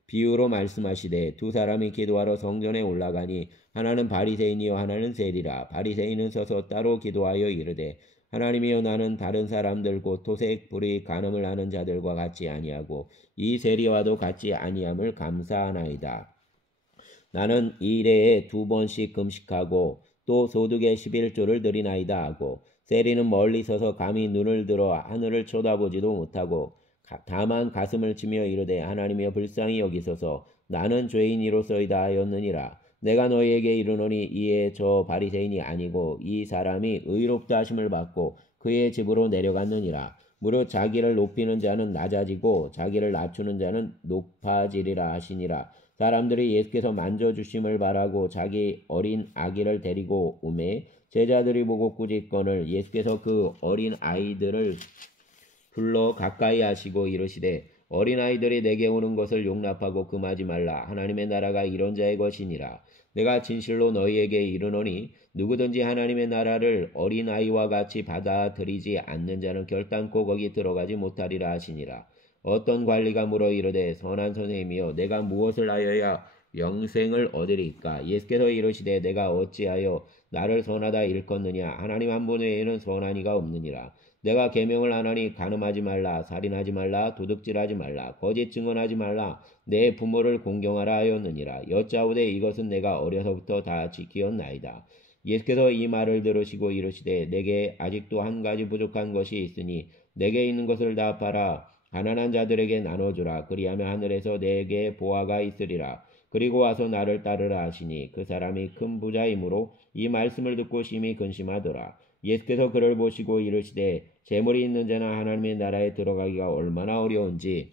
비유로 말씀하시되 두 사람이 기도하러 성전에 올라가니 하나는 바리새인이요 하나는 세리라. 바리새인은 서서 따로 기도하여 이르되 하나님이여 나는 다른 사람들 곧 토색 불의 간음을 하는 자들과 같이 아니하고 이 세리와도 같이 아니함을 감사하나이다. 나는 일해에 2번씩 금식하고 또 소득의 11조를 드리나이다 하고 세리는 멀리 서서 감히 눈을 들어 하늘을 쳐다보지도 못하고 다만 가슴을 치며 이르되 하나님이여 불쌍히 여기소서 나는 죄인이로소이다 하였느니라. 내가 너희에게 이르노니 이에 저 바리새인이 아니고 이 사람이 의롭다 하심을 받고 그의 집으로 내려갔느니라. 무릇 자기를 높이는 자는 낮아지고 자기를 낮추는 자는 높아지리라 하시니라. 사람들이 예수께서 만져주심을 바라고 자기 어린 아기를 데리고 오매 제자들이 보고 꾸짖거늘 예수께서 그 어린 아이들을 불러 가까이 하시고 이르시되 어린아이들이 내게 오는 것을 용납하고 금하지 말라. 하나님의 나라가 이런 자의 것이니라. 내가 진실로 너희에게 이르노니 누구든지 하나님의 나라를 어린아이와 같이 받아들이지 않는 자는 결단코 거기 들어가지 못하리라 하시니라. 어떤 관리가 물어 이르되 선한 선생님이여 내가 무엇을 하여야 영생을 얻으리까? 예수께서 이르시되 내가 어찌하여 나를 선하다 일컫느냐? 하나님 한 분 외에는 선한 이가 없느니라. 내가 계명을 하나니 간음하지 말라, 살인하지 말라, 도둑질하지 말라, 거짓 증언하지 말라, 내 부모를 공경하라 하였느니라. 여짜오되 이것은 내가 어려서부터 다 지키었나이다. 예수께서 이 말을 들으시고 이르시되 내게 아직도 한 가지 부족한 것이 있으니 내게 있는 것을 다 팔아 가난한 자들에게 나눠주라. 그리하면 하늘에서 내게 보화가 있으리라. 그리고 와서 나를 따르라 하시니 그 사람이 큰 부자이므로 이 말씀을 듣고 심히 근심하더라. 예수께서 그를 보시고 이르시되 재물이 있는 자는 하나님의 나라에 들어가기가 얼마나 어려운지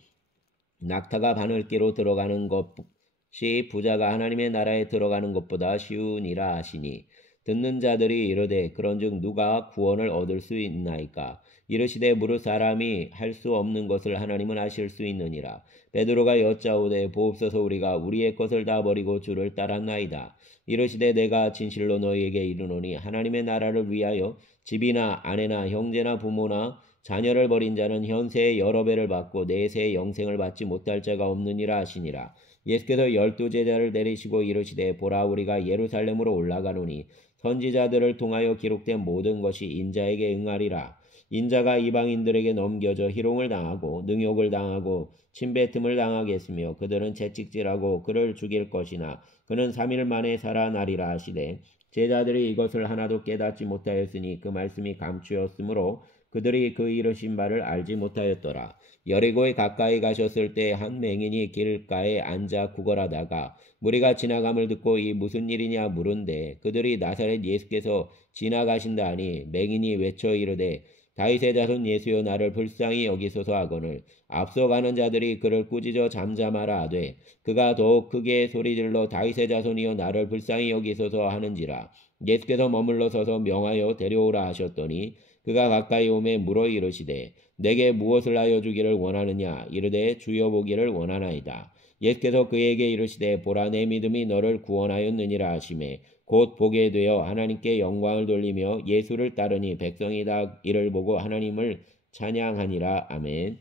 낙타가 바늘기로 들어가는 것이 부자가 하나님의 나라에 들어가는 것보다 쉬우니라 하시니 듣는 자들이 이르되 그런즉 누가 구원을 얻을 수 있나이까? 이르시되 무릇 사람이 할 수 없는 것을 하나님은 하실 수 있느니라. 베드로가 여짜오되 보옵소서 우리가 우리의 것을 다 버리고 주를 따랐나이다. 이르시되 내가 진실로 너희에게 이르노니 하나님의 나라를 위하여 집이나 아내나 형제나 부모나 자녀를 버린 자는 현세의 여러 배를 받고 내세의 영생을 받지 못할 자가 없느니라 하시니라. 예수께서 12 제자를 내리시고 이르시되 보라 우리가 예루살렘으로 올라가노니 선지자들을 통하여 기록된 모든 것이 인자에게 응하리라. 인자가 이방인들에게 넘겨져 희롱을 당하고 능욕을 당하고 침뱉음을 당하겠으며 그들은 채찍질하고 그를 죽일 것이나 그는 3일 만에 살아나리라 하시되 제자들이 이것을 하나도 깨닫지 못하였으니 그 말씀이 감추었으므로 그들이 그 이르신 바를 알지 못하였더라. 여리고에 가까이 가셨을 때 한 맹인이 길가에 앉아 구걸하다가 무리가 지나감을 듣고 이 무슨 일이냐 물은데 그들이 나사렛 예수께서 지나가신다 하니 맹인이 외쳐 이르되 다윗의 자손 예수여 나를 불쌍히 여기소서 하거늘 앞서가는 자들이 그를 꾸짖어 잠잠하라 하되 그가 더욱 크게 소리질러 다윗의 자손이여 나를 불쌍히 여기소서 하는지라. 예수께서 머물러 서서 명하여 데려오라 하셨더니 그가 가까이 오매 물어 이르시되 내게 무엇을 하여 주기를 원하느냐? 이르되 주여 보기를 원하나이다. 예수께서 그에게 이르시되 보라 내 믿음이 너를 구원하였느니라 하시매 곧 보게 되어 하나님께 영광을 돌리며 예수를 따르니 백성이 다 이를 보고 하나님을 찬양하니라. 아멘.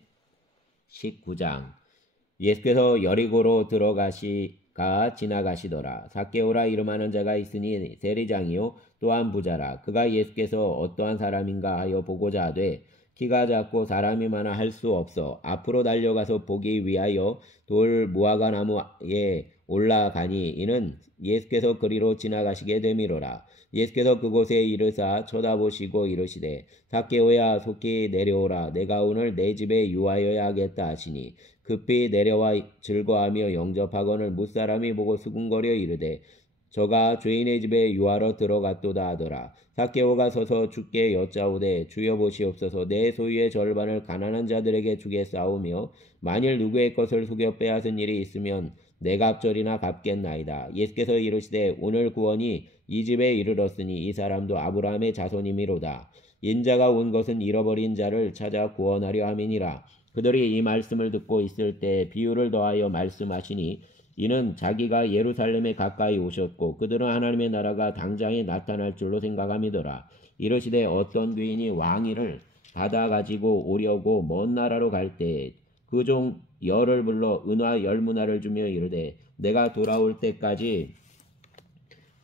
19장 예수께서 여리고로 들어가시가 지나가시더라. 삭개오라 이름하는 자가 있으니 세리장이요 또한 부자라. 그가 예수께서 어떠한 사람인가 하여 보고자 하되 키가 작고 사람이 많아 할 수 없어 앞으로 달려가서 보기 위하여 돌 무화과 나무에 올라가니 이는 예수께서 그리로 지나가시게 되미로라. 예수께서 그곳에 이르사 쳐다보시고 이르시되 삭개오야 속히 내려오라. 내가 오늘 내 집에 유하여야 하겠다 하시니 급히 내려와 즐거하며 영접하거늘 무사람이 보고 수군거려 이르되 저가 죄인의 집에 유하러 들어갔도다 하더라. 삭개오가 서서 주께 여짜오되 주여 보시옵소서 내 소유의 절반을 가난한 자들에게 주겠사오며 만일 누구의 것을 속여 빼앗은 일이 있으면 내 갑절이나 갚겠나이다. 예수께서 이르시되 오늘 구원이 이 집에 이르렀으니 이 사람도 아브라함의 자손이미로다. 인자가 온 것은 잃어버린 자를 찾아 구원하려 함이니라. 그들이 이 말씀을 듣고 있을 때 비유를 더하여 말씀하시니 이는 자기가 예루살렘에 가까이 오셨고 그들은 하나님의 나라가 당장에 나타날 줄로 생각함이더라. 이르시되 어떤 귀인이 왕위를 받아가지고 오려고 먼 나라로 갈 때 그 종 열을 불러 은화 10문화를 주며 이르되 내가 돌아올 때까지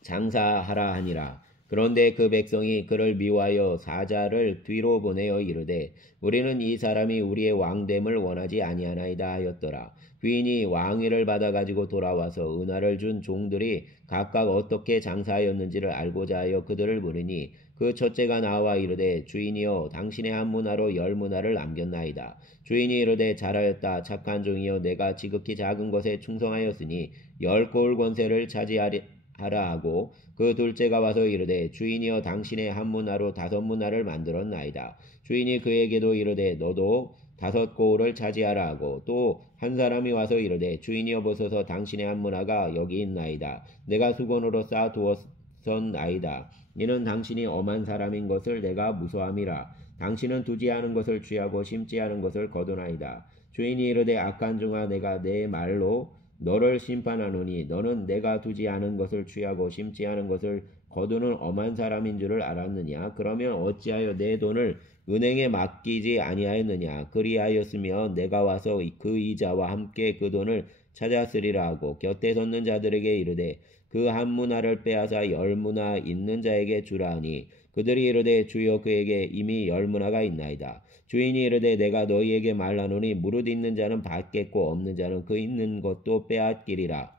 장사하라 하니라. 그런데 그 백성이 그를 미워하여 사자를 뒤로 보내어 이르되 우리는 이 사람이 우리의 왕됨을 원하지 아니하나이다 하였더라. 귀인이 왕위를 받아가지고 돌아와서 은화를 준 종들이 각각 어떻게 장사하였는지를 알고자 하여 그들을 물으니 그 첫째가 나와 이르되 주인이여 당신의 한 문화로 10문화를 남겼나이다. 주인이 이르되 잘하였다 착한 종이여 내가 지극히 작은 것에 충성하였으니 10고을 권세를 차지하리 하라 하고 그 둘째가 와서 이르되 주인이여 당신의 한 문화로 5문화를 만들었나이다. 주인이 그에게도 이르되 너도 5고울을 차지하라 하고 또 한 사람이 와서 이르되 주인이여 보소서 당신의 한 문화가 여기 있나이다. 내가 수건으로 쌓아 두었었나이다. 이는 당신이 엄한 사람인 것을 내가 무소함이라. 당신은 두지 않은 것을 취하고 심지 않은 것을 거두나이다. 주인이 이르되 악한 종아 내가 내 말로 너를 심판하노니 너는 내가 두지 않은 것을 취하고 심지 않은 것을 거두는 엄한 사람인 줄을 알았느냐? 그러면 어찌하여 내 돈을 은행에 맡기지 아니하였느냐? 그리하였으면 내가 와서 그 이자와 함께 그 돈을 찾았으리라 하고 곁에 섰는 자들에게 이르되 그 한 문화를 빼앗아 10문화 있는 자에게 주라 하니 그들이 이르되 주여 그에게 이미 10문화가 있나이다. 주인이 이르되 내가 너희에게 말하노니 무릇 있는 자는 받겠고 없는 자는 그 있는 것도 빼앗기리라.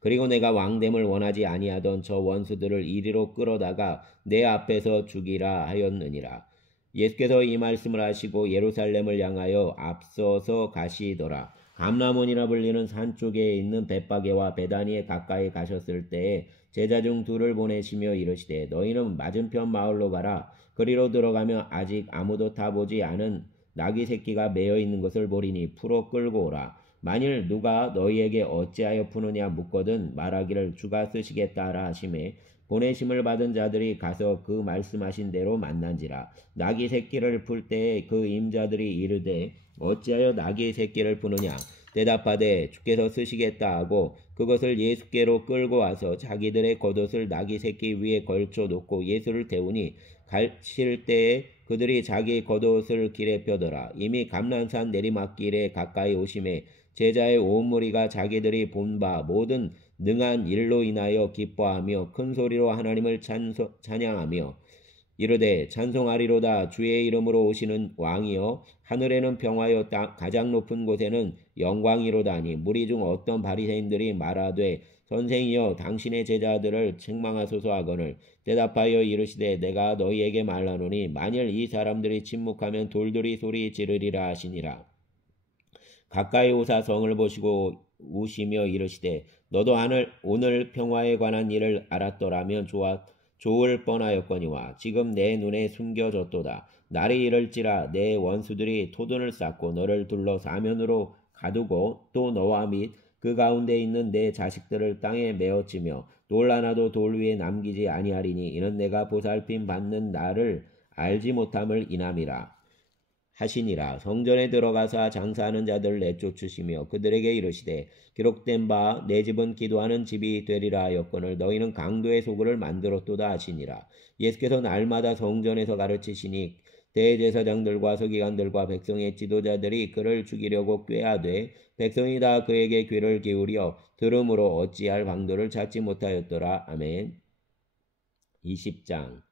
그리고 내가 왕됨을 원하지 아니하던 저 원수들을 이리로 끌어다가 내 앞에서 죽이라 하였느니라. 예수께서 이 말씀을 하시고 예루살렘을 향하여 앞서서 가시더라. 감람원이라 불리는 산 쪽에 있는 벳바게와 베다니에 가까이 가셨을 때에 제자 중 2를 보내시며 이르시되 너희는 맞은편 마을로 가라. 그리로 들어가면 아직 아무도 타보지 않은 나귀 새끼가 매여 있는 것을 보리니 풀어 끌고 오라. 만일 누가 너희에게 어찌하여 푸느냐 묻거든 말하기를 주가 쓰시겠다 하라 하시매 보내심을 받은 자들이 가서 그 말씀하신 대로 만난지라. 나귀 새끼를 풀 때에 그 임자들이 이르되 어찌하여 나귀 새끼를 푸느냐 대답하되 주께서 쓰시겠다 하고 그것을 예수께로 끌고 와서 자기들의 겉옷을 나귀 새끼 위에 걸쳐 놓고 예수를 태우니 가실 때에 그들이 자기 겉옷을 길에 펴더라. 이미 감람산 내리막길에 가까이 오심에 제자의 온 무리가 자기들이 본 바 모든 능한 일로 인하여 기뻐하며 큰 소리로 하나님을 찬양하며 이르되 찬송하리로다. 주의 이름으로 오시는 왕이여 하늘에는 평화여 가장 높은 곳에는 영광이로다니. 무리 중 어떤 바리새인들이 말하되 선생이여 당신의 제자들을 책망하소서 하거늘 대답하여 이르시되 내가 너희에게 말하노니 만일 이 사람들이 침묵하면 돌들이 소리 지르리라 하시니라. 가까이 오사 성을 보시고 우시며 이르시되 너도 오늘 평화에 관한 일을 알았더라면 좋을 뻔하였거니와 지금 내 눈에 숨겨졌도다. 날이 이를지라 내 원수들이 토둔을 쌓고 너를 둘러 사면으로 가두고 또 너와 및 그 가운데 있는 내 자식들을 땅에 메어치며 돌 하나도 돌 위에 남기지 아니하리니 이는 내가 보살핌 받는 나를 알지 못함을 인함이라 하시니라. 성전에 들어가사 장사하는 자들을 내쫓으시며 그들에게 이르시되 기록된 바 내 집은 기도하는 집이 되리라 하였거늘 너희는 강도의 소굴을 만들었도다 하시니라. 예수께서 날마다 성전에서 가르치시니 대제사장들과 서기관들과 백성의 지도자들이 그를 죽이려고 꾀하되 백성이 다 그에게 귀를 기울여 들음으로 어찌할 방도를 찾지 못하였더라. 아멘. 20장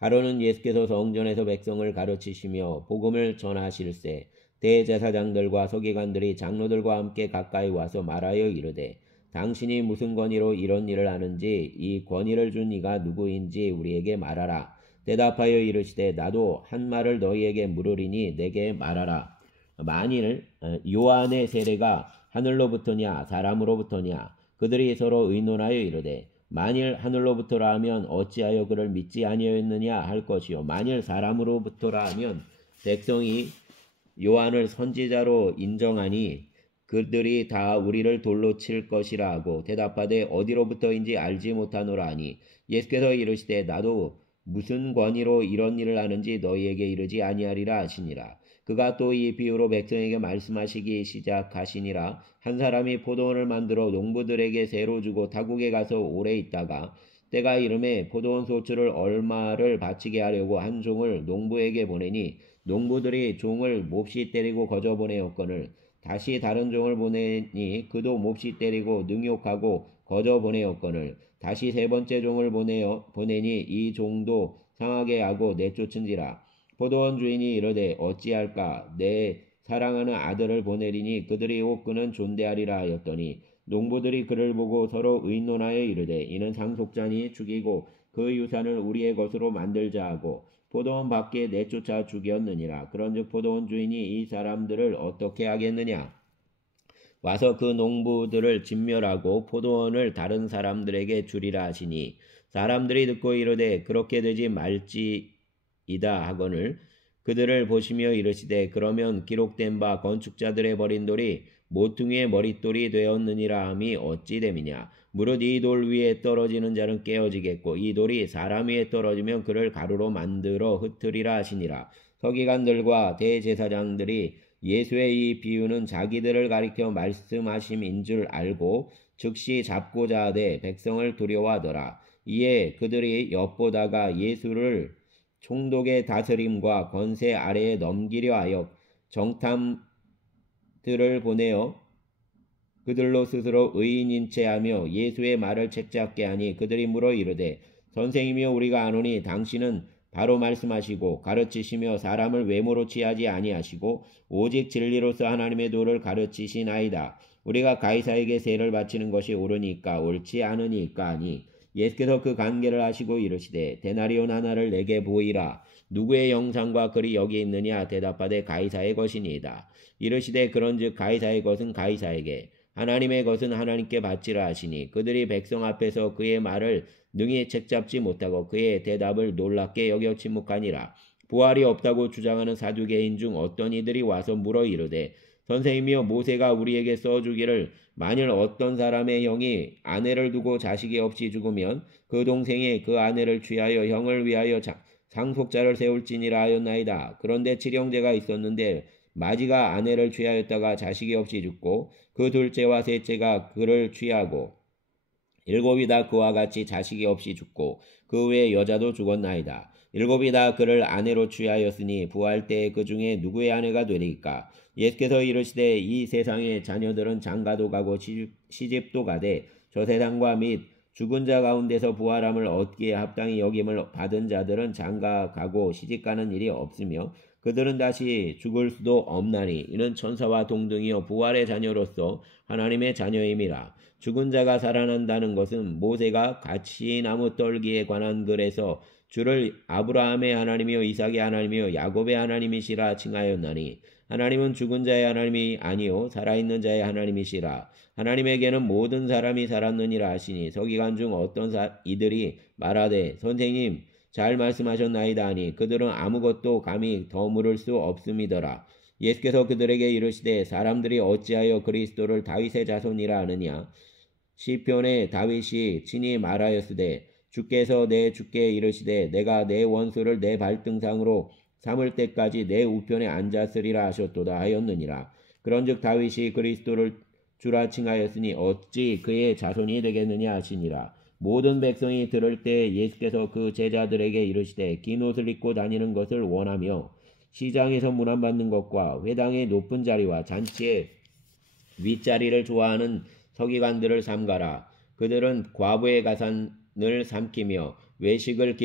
하루는 예수께서 성전에서 백성을 가르치시며 복음을 전하실세 대제사장들과 서기관들이 장로들과 함께 가까이 와서 말하여 이르되 당신이 무슨 권위로 이런 일을 하는지 이 권위를 준 이가 누구인지 우리에게 말하라. 대답하여 이르시되 나도 한 말을 너희에게 물으리니 내게 말하라. 만일 요한의 세례가 하늘로부터냐 사람으로부터냐 그들이 서로 의논하여 이르되 만일 하늘로부터라 하면 어찌하여 그를 믿지 아니하였느냐 할 것이요 만일 사람으로부터라 하면 백성이 요한을 선지자로 인정하니 그들이 다 우리를 돌로 칠 것이라 하고 대답하되 어디로부터인지 알지 못하노라 하니 예수께서 이르시되 나도 무슨 권위로 이런 일을 하는지 너희에게 이르지 아니하리라 하시니라. 그가 또 이 비유로 백성에게 말씀하시기 시작하시니라. 한 사람이 포도원을 만들어 농부들에게 새로 주고 타국에 가서 오래 있다가 때가 이름에 포도원 소출을 얼마를 바치게 하려고 한 종을 농부에게 보내니 농부들이 종을 몹시 때리고 거저 보내었거늘 다시 다른 종을 보내니 그도 몹시 때리고 능욕하고 거저 보내었거늘 다시 세 번째 종을 보내니 이 종도 상하게 하고 내쫓은지라. 포도원 주인이 이르되 어찌할까 내 사랑하는 아들을 보내리니 그들이 혹 그는 존대하리라 하였더니 농부들이 그를 보고 서로 의논하여 이르되 이는 상속자니 죽이고 그 유산을 우리의 것으로 만들자 하고 포도원 밖에 내쫓아 죽였느니라. 그런즉 포도원 주인이 이 사람들을 어떻게 하겠느냐. 와서 그 농부들을 진멸하고 포도원을 다른 사람들에게 주리라 하시니 사람들이 듣고 이르되 그렇게 되지 말지이다 하거늘 그들을 보시며 이르시되 그러면 기록된 바 건축자들의 버린 돌이 모퉁이의 머릿돌이 되었느니라 함이 어찌 됨이냐. 무릇 이 돌 위에 떨어지는 자는 깨어지겠고 이 돌이 사람 위에 떨어지면 그를 가루로 만들어 흩으리라 하시니라. 서기관들과 대제사장들이 예수의 이 비유는 자기들을 가리켜 말씀하심인 줄 알고 즉시 잡고자 하되 백성을 두려워하더라. 이에 그들이 엿보다가 예수를 총독의 다스림과 권세 아래에 넘기려 하여 정탐들을 보내어 그들로 스스로 의인인 채 하며 예수의 말을 책잡게 하니 그들이 물어 이르되 선생이며 우리가 아노니 당신은 바로 말씀하시고 가르치시며 사람을 외모로 취하지 아니하시고 오직 진리로서 하나님의 도를 가르치시나이다. 우리가 가이사에게 세를 바치는 것이 옳으니까 옳지 않으니까 하니 예수께서 그 관계를 하시고 이르시되 데나리온 하나를 내게 보이라. 누구의 영상과 글이 여기 있느냐 대답하되 가이사의 것이니이다. 이르시되 그런즉 가이사의 것은 가이사에게 하나님의 것은 하나님께 바치라 하시니 그들이 백성 앞에서 그의 말을 능히 책잡지 못하고 그의 대답을 놀랍게 여겨 침묵하니라. 부활이 없다고 주장하는 사두개인 중 어떤 이들이 와서 물어 이르되 선생님이여 모세가 우리에게 써주기를 만일 어떤 사람의 형이 아내를 두고 자식이 없이 죽으면 그 동생이 그 아내를 취하여 형을 위하여 상속자를 세울지니라 하였나이다. 그런데 칠형제가 있었는데 마지가 아내를 취하였다가 자식이 없이 죽고 그 둘째와 셋째가 그를 취하고 일곱이 다 그와 같이 자식이 없이 죽고 그 외에 여자도 죽었나이다. 일곱이 다 그를 아내로 취하였으니 부활 때에 그 중에 누구의 아내가 되리까? 예수께서 이르시되 이 세상의 자녀들은 장가도 가고 시집도 가되 저 세상과 및 죽은 자 가운데서 부활함을 얻기에 합당히 여김을 받은 자들은 장가 가고 시집 가는 일이 없으며 그들은 다시 죽을 수도 없나니 이는 천사와 동등이요 부활의 자녀로서 하나님의 자녀임이라. 죽은 자가 살아난다는 것은 모세가 가시나무 떨기에 관한 글에서 주를 아브라함의 하나님이요 이삭의 하나님이요 야곱의 하나님이시라 칭하였나니 하나님은 죽은 자의 하나님이 아니요 살아있는 자의 하나님이시라. 하나님에게는 모든 사람이 살았느니라 하시니 서기관 중 어떤 이들이 말하되 선생님 잘 말씀하셨나이다 하니 그들은 아무것도 감히 더 물을 수 없음이더라. 예수께서 그들에게 이르시되 사람들이 어찌하여 그리스도를 다윗의 자손이라 하느냐. 시편에 다윗이 친히 말하였으되 주께서 내 주께 이르시되 내가 내 원수를 내 발등상으로 삼을 때까지 내 우편에 앉았으리라 하셨도다 하였느니라. 그런즉 다윗이 그리스도를 주라 칭하였으니 어찌 그의 자손이 되겠느냐 하시니라. 모든 백성이 들을 때 예수께서 그 제자들에게 이르시되 긴 옷을 입고 다니는 것을 원하며 시장에서 문안받는 것과 회당의 높은 자리와 잔치의 윗자리를 좋아하는 서기관들을 삼가라. 그들은 과부의 가산을 삼키며 외식으로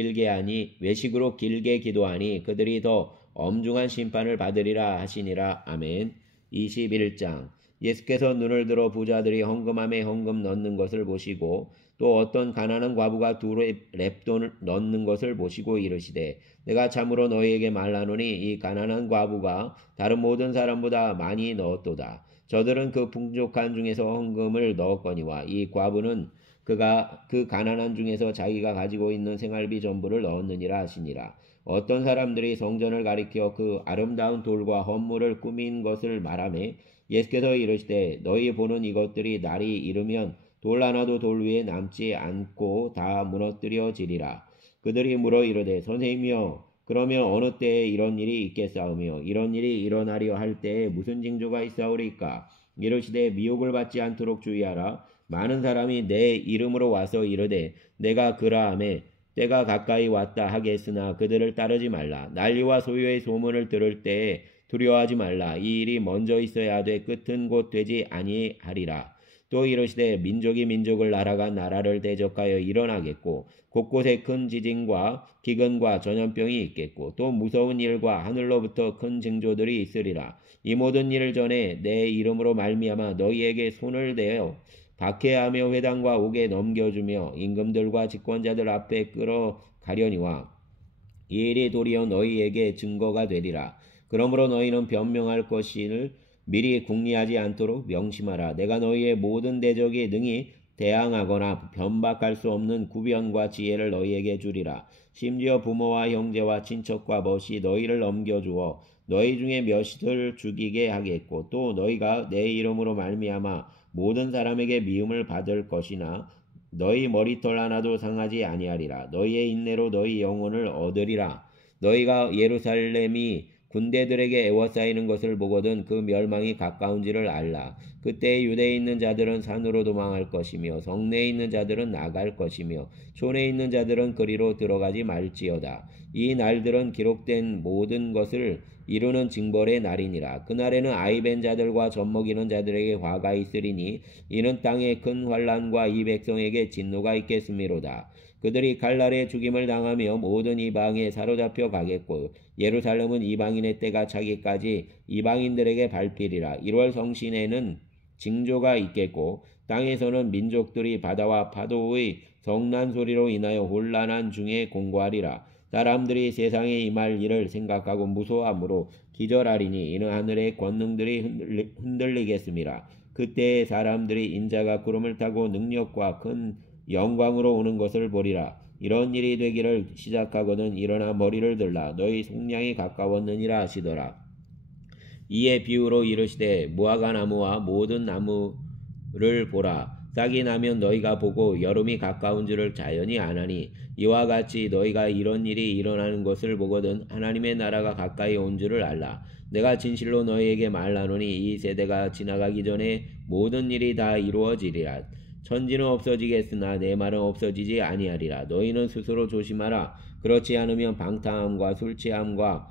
길게 기도하니 그들이 더 엄중한 심판을 받으리라 하시니라. 아멘. 21장 예수께서 눈을 들어 부자들이 헌금함에 헌금 넣는 것을 보시고 또 어떤 가난한 과부가 두 렙돈을 넣는 것을 보시고 이르시되 내가 참으로 너희에게 말하노니 이 가난한 과부가 다른 모든 사람보다 많이 넣었도다. 저들은 그 풍족한 중에서 헌금을 넣었거니와 이 과부는 그가 그 가난한 중에서 자기가 가지고 있는 생활비 전부를 넣었느니라 하시니라. 어떤 사람들이 성전을 가리켜 그 아름다운 돌과 헌물을 꾸민 것을 말하매 예수께서 이르시되 너희 보는 이것들이 날이 이르면 돌 하나도 돌 위에 남지 않고 다 무너뜨려지리라. 그들이 물어 이르되 선생님이여 그러면 어느 때에 이런 일이 있겠사오며 이런 일이 일어나려 할 때에 무슨 징조가 있사오리까? 이르시되 미혹을 받지 않도록 주의하라. 많은 사람이 내 이름으로 와서 이르되 내가 그라하매 때가 가까이 왔다 하겠으나 그들을 따르지 말라. 난리와 소요의 소문을 들을 때에 두려워하지 말라. 이 일이 먼저 있어야 하되 끝은 곧 되지 아니하리라. 또 이르시되 민족이 민족을 나라가 나라를 대적하여 일어나겠고 곳곳에 큰 지진과 기근과 전염병이 있겠고 또 무서운 일과 하늘로부터 큰 징조들이 있으리라. 이 모든 일을 전에 내 이름으로 말미암아 너희에게 손을 대어 박해하며 회당과 옥에 넘겨주며 임금들과 집권자들 앞에 끌어가려니와 이 일이 도리어 너희에게 증거가 되리라. 그러므로 너희는 변명할 것을 미리 궁리하지 않도록 명심하라. 내가 너희의 모든 대적에 능히 대항하거나 변박할 수 없는 구변과 지혜를 너희에게 주리라. 심지어 부모와 형제와 친척과 벗이 너희를 넘겨주어 너희 중에 몇을 죽이게 하겠고 또 너희가 내 이름으로 말미암아 모든 사람에게 미움을 받을 것이나 너희 머리털 하나도 상하지 아니하리라. 너희의 인내로 너희 영혼을 얻으리라. 너희가 예루살렘이 군대들에게 애워싸이는 것을 보거든 그 멸망이 가까운지를 알라. 그때 유대에 있는 자들은 산으로 도망할 것이며 성내에 있는 자들은 나갈 것이며 촌에 있는 자들은 그리로 들어가지 말지어다. 이 날들은 기록된 모든 것을 이루는 징벌의 날이니라. 그날에는 아이벤 자들과 젖먹이는 자들에게 화가 있으리니 이는 땅에 큰 환난과 이 백성에게 진노가 있겠음이로다. 그들이 칼날에 죽임을 당하며 모든 이방에 사로잡혀 가겠고 예루살렘은 이방인의 때가 차기까지 이방인들에게 밟히리라. 1월 성신에는 징조가 있겠고 땅에서는 민족들이 바다와 파도의 성난 소리로 인하여 혼란한 중에 공고하리라. 사람들이 세상에 임할 일을 생각하고 무서워함으로 기절하리니 이는 하늘의 권능들이 흔들리겠음이라. 그때에 사람들이 인자가 구름을 타고 능력과 큰 영광으로 오는 것을 보리라. 이런 일이 되기를 시작하거든 일어나 머리를 들라. 너희 속량이 가까웠느니라 하시더라. 이에 비유로 이르시되 무화과 나무와 모든 나무를 보라. 싹이 나면 너희가 보고 여름이 가까운 줄을 자연히 아나니 이와 같이 너희가 이런 일이 일어나는 것을 보거든 하나님의 나라가 가까이 온 줄을 알라. 내가 진실로 너희에게 말하노니 이 세대가 지나가기 전에 모든 일이 다 이루어지리라. 천지는 없어지겠으나 내 말은 없어지지 아니하리라. 너희는 스스로 조심하라. 그렇지 않으면 방탕함과 술취함과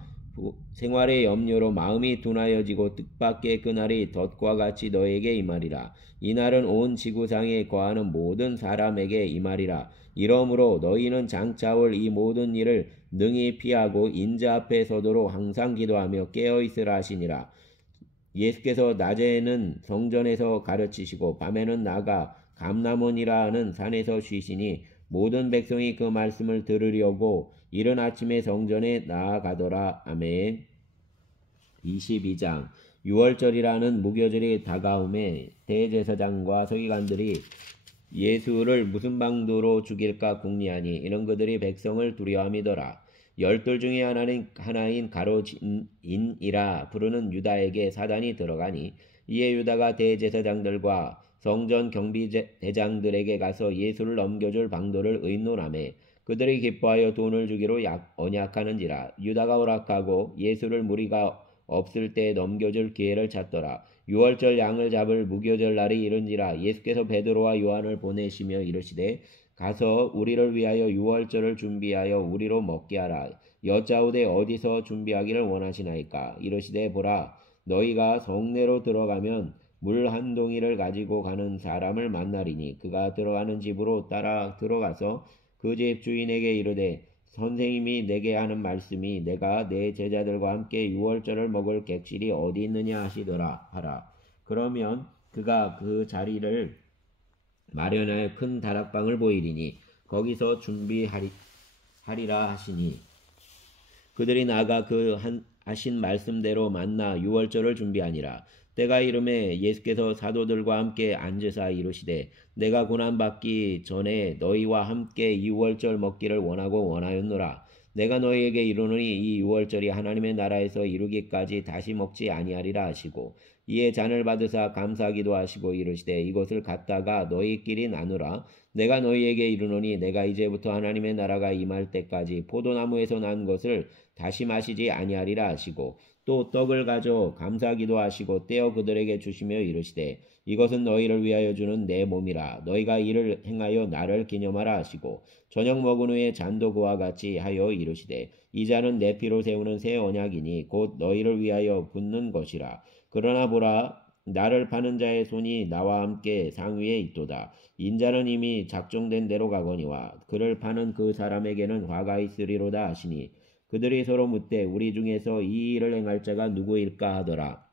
생활의 염려로 마음이 둔하여지고 뜻밖의 그날이 덫과 같이 너에게 임하리라. 이 날은 온 지구상에 거하는 모든 사람에게 임하리라. 이러므로 너희는 장차 올 이 모든 일을 능히 피하고 인자 앞에 서도록 항상 기도하며 깨어있으라 하시니라. 예수께서 낮에는 성전에서 가르치시고 밤에는 나가 감람원이라 하는 산에서 쉬시니 모든 백성이 그 말씀을 들으려고 이른 아침에 성전에 나아가더라. 아멘. 22장 유월절이라는 무교절이 다가오매 대제사장과 서기관들이 예수를 무슨 방도로 죽일까 궁리하니 이는 그들이 백성을 두려워함이더라. 12 중에 하나인 가롯인이라 부르는 유다에게 사단이 들어가니 이에 유다가 대제사장들과 성전 경비대장들에게 가서 예수를 넘겨줄 방도를 의논하매 그들이 기뻐하여 돈을 주기로 언약하는지라. 유다가 허락하고 예수를 무리가 없을 때 넘겨줄 기회를 찾더라. 유월절 양을 잡을 무교절 날이 이른지라. 예수께서 베드로와 요한을 보내시며 이르시되 가서 우리를 위하여 유월절을 준비하여 우리로 먹게 하라. 여짜오되 어디서 준비하기를 원하시나이까. 이르시되 보라 너희가 성내로 들어가면 물 한 동이를 가지고 가는 사람을 만나리니 그가 들어가는 집으로 따라 들어가서 그 집 주인에게 이르되 선생님이 내게 하는 말씀이 내가 내 제자들과 함께 유월절을 먹을 객실이 어디 있느냐 하시더라 하라. 그러면 그가 그 자리를 마련하여 큰 다락방을 보이리니 거기서 준비하리라 하시니 그들이 나가 그 하신 말씀대로 만나 유월절을 준비하니라. 때가 이름에 예수께서 사도들과 함께 앉으사 이르시되 내가 고난받기 전에 너희와 함께 유월절 먹기를 원하였노라. 내가 너희에게 이르노니 이 유월절이 하나님의 나라에서 이루기까지 다시 먹지 아니하리라 하시고 이에 잔을 받으사 감사기도 하시고 이르시되 이것을 갖다가 너희끼리 나누라. 내가 너희에게 이르노니 내가 이제부터 하나님의 나라가 임할 때까지 포도나무에서 난 것을 다시 마시지 아니하리라 하시고 또 떡을 가져 감사기도 하시고 떼어 그들에게 주시며 이르시되 이것은 너희를 위하여 주는 내 몸이라. 너희가 이를 행하여 나를 기념하라 하시고 저녁 먹은 후에 잔도 그와 같이 하여 이르시되 이 잔은 내 피로 세우는 새 언약이니 곧 너희를 위하여 붓는 것이라. 그러나 보라 나를 파는 자의 손이 나와 함께 상위에 있도다. 인자는 이미 작정된 대로 가거니와 그를 파는 그 사람에게는 화가 있으리로다 하시니 그들이 서로 묻되 우리 중에서 이 일을 행할 자가 누구일까 하더라.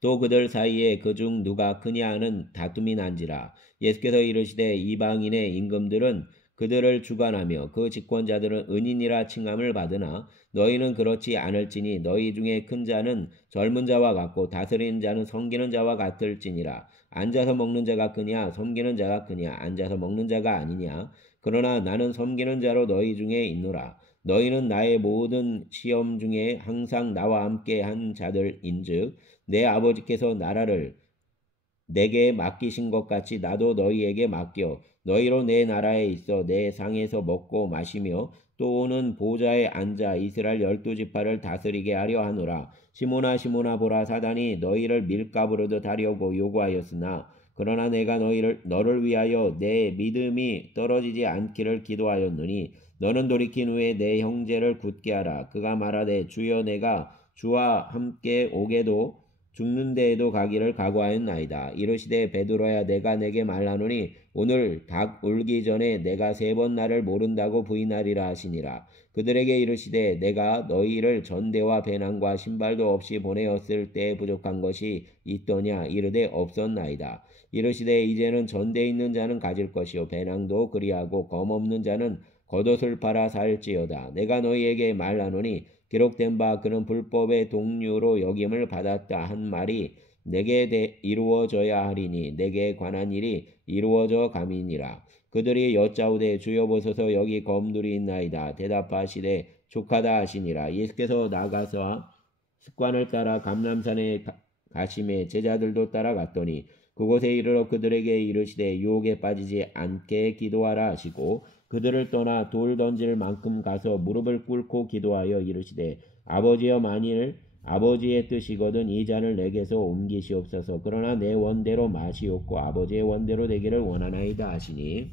또 그들 사이에 그중 누가 크냐 하는 다툼이 난지라. 예수께서 이르시되 이방인의 임금들은 그들을 주관하며 그 집권자들은 은인이라 칭함을 받으나 너희는 그렇지 않을지니 너희 중에 큰 자는 젊은 자와 같고 다스리는 자는 섬기는 자와 같을지니라. 앉아서 먹는 자가 크냐 섬기는 자가 크냐 앉아서 먹는 자가 아니냐. 그러나 나는 섬기는 자로 너희 중에 있노라. 너희는 나의 모든 시험 중에 항상 나와 함께 한 자들인즉 내 아버지께서 나라를 내게 맡기신 것 같이 나도 너희에게 맡겨 너희로 내 나라에 있어 내 상에서 먹고 마시며 또 오는 보좌에 앉아 이스라엘 12지파를 다스리게 하려 하노라. 시몬아 시몬아 보라 사단이 너희를 밀가부르듯 하려고 요구하였으나 그러나 내가 너를 위하여 내 믿음이 떨어지지 않기를 기도하였느니 너는 돌이킨 후에 내 형제를 굳게 하라. 그가 말하되 주여 내가 주와 함께 오게도 죽는 데에도 가기를 각오하였나이다. 이르시되 베드로야 내가 내게 말하노니 오늘 닭 울기 전에 내가 3번 나를 모른다고 부인하리라 하시니라. 그들에게 이르시되 내가 너희를 전대와 배낭과 신발도 없이 보내었을 때 부족한 것이 있더냐. 이르되 없었나이다. 이르시되 이제는 전대 있는 자는 가질 것이요 배낭도 그리하고 검 없는 자는 겉옷을 팔아 살지어다. 내가 너희에게 말하노니 기록된 바 그는 불법의 동류로 여김을 받았다 한 말이 내게 이루어져야 하리니 내게 관한 일이 이루어져 감이니라. 그들이 여짜오되 주여 보소서 여기 검들이 있나이다. 대답하시되 족하다 하시니라. 예수께서 나가서 습관을 따라 감람산에 가심에 제자들도 따라갔더니 그곳에 이르러 그들에게 이르시되 유혹에 빠지지 않게 기도하라 하시고 그들을 떠나 돌 던질 만큼 가서 무릎을 꿇고 기도하여 이르시되 아버지여 만일 아버지의 뜻이거든 이 잔을 내게서 옮기시옵소서. 그러나 내 원대로 마시옵고 아버지의 원대로 되기를 원하나이다 하시니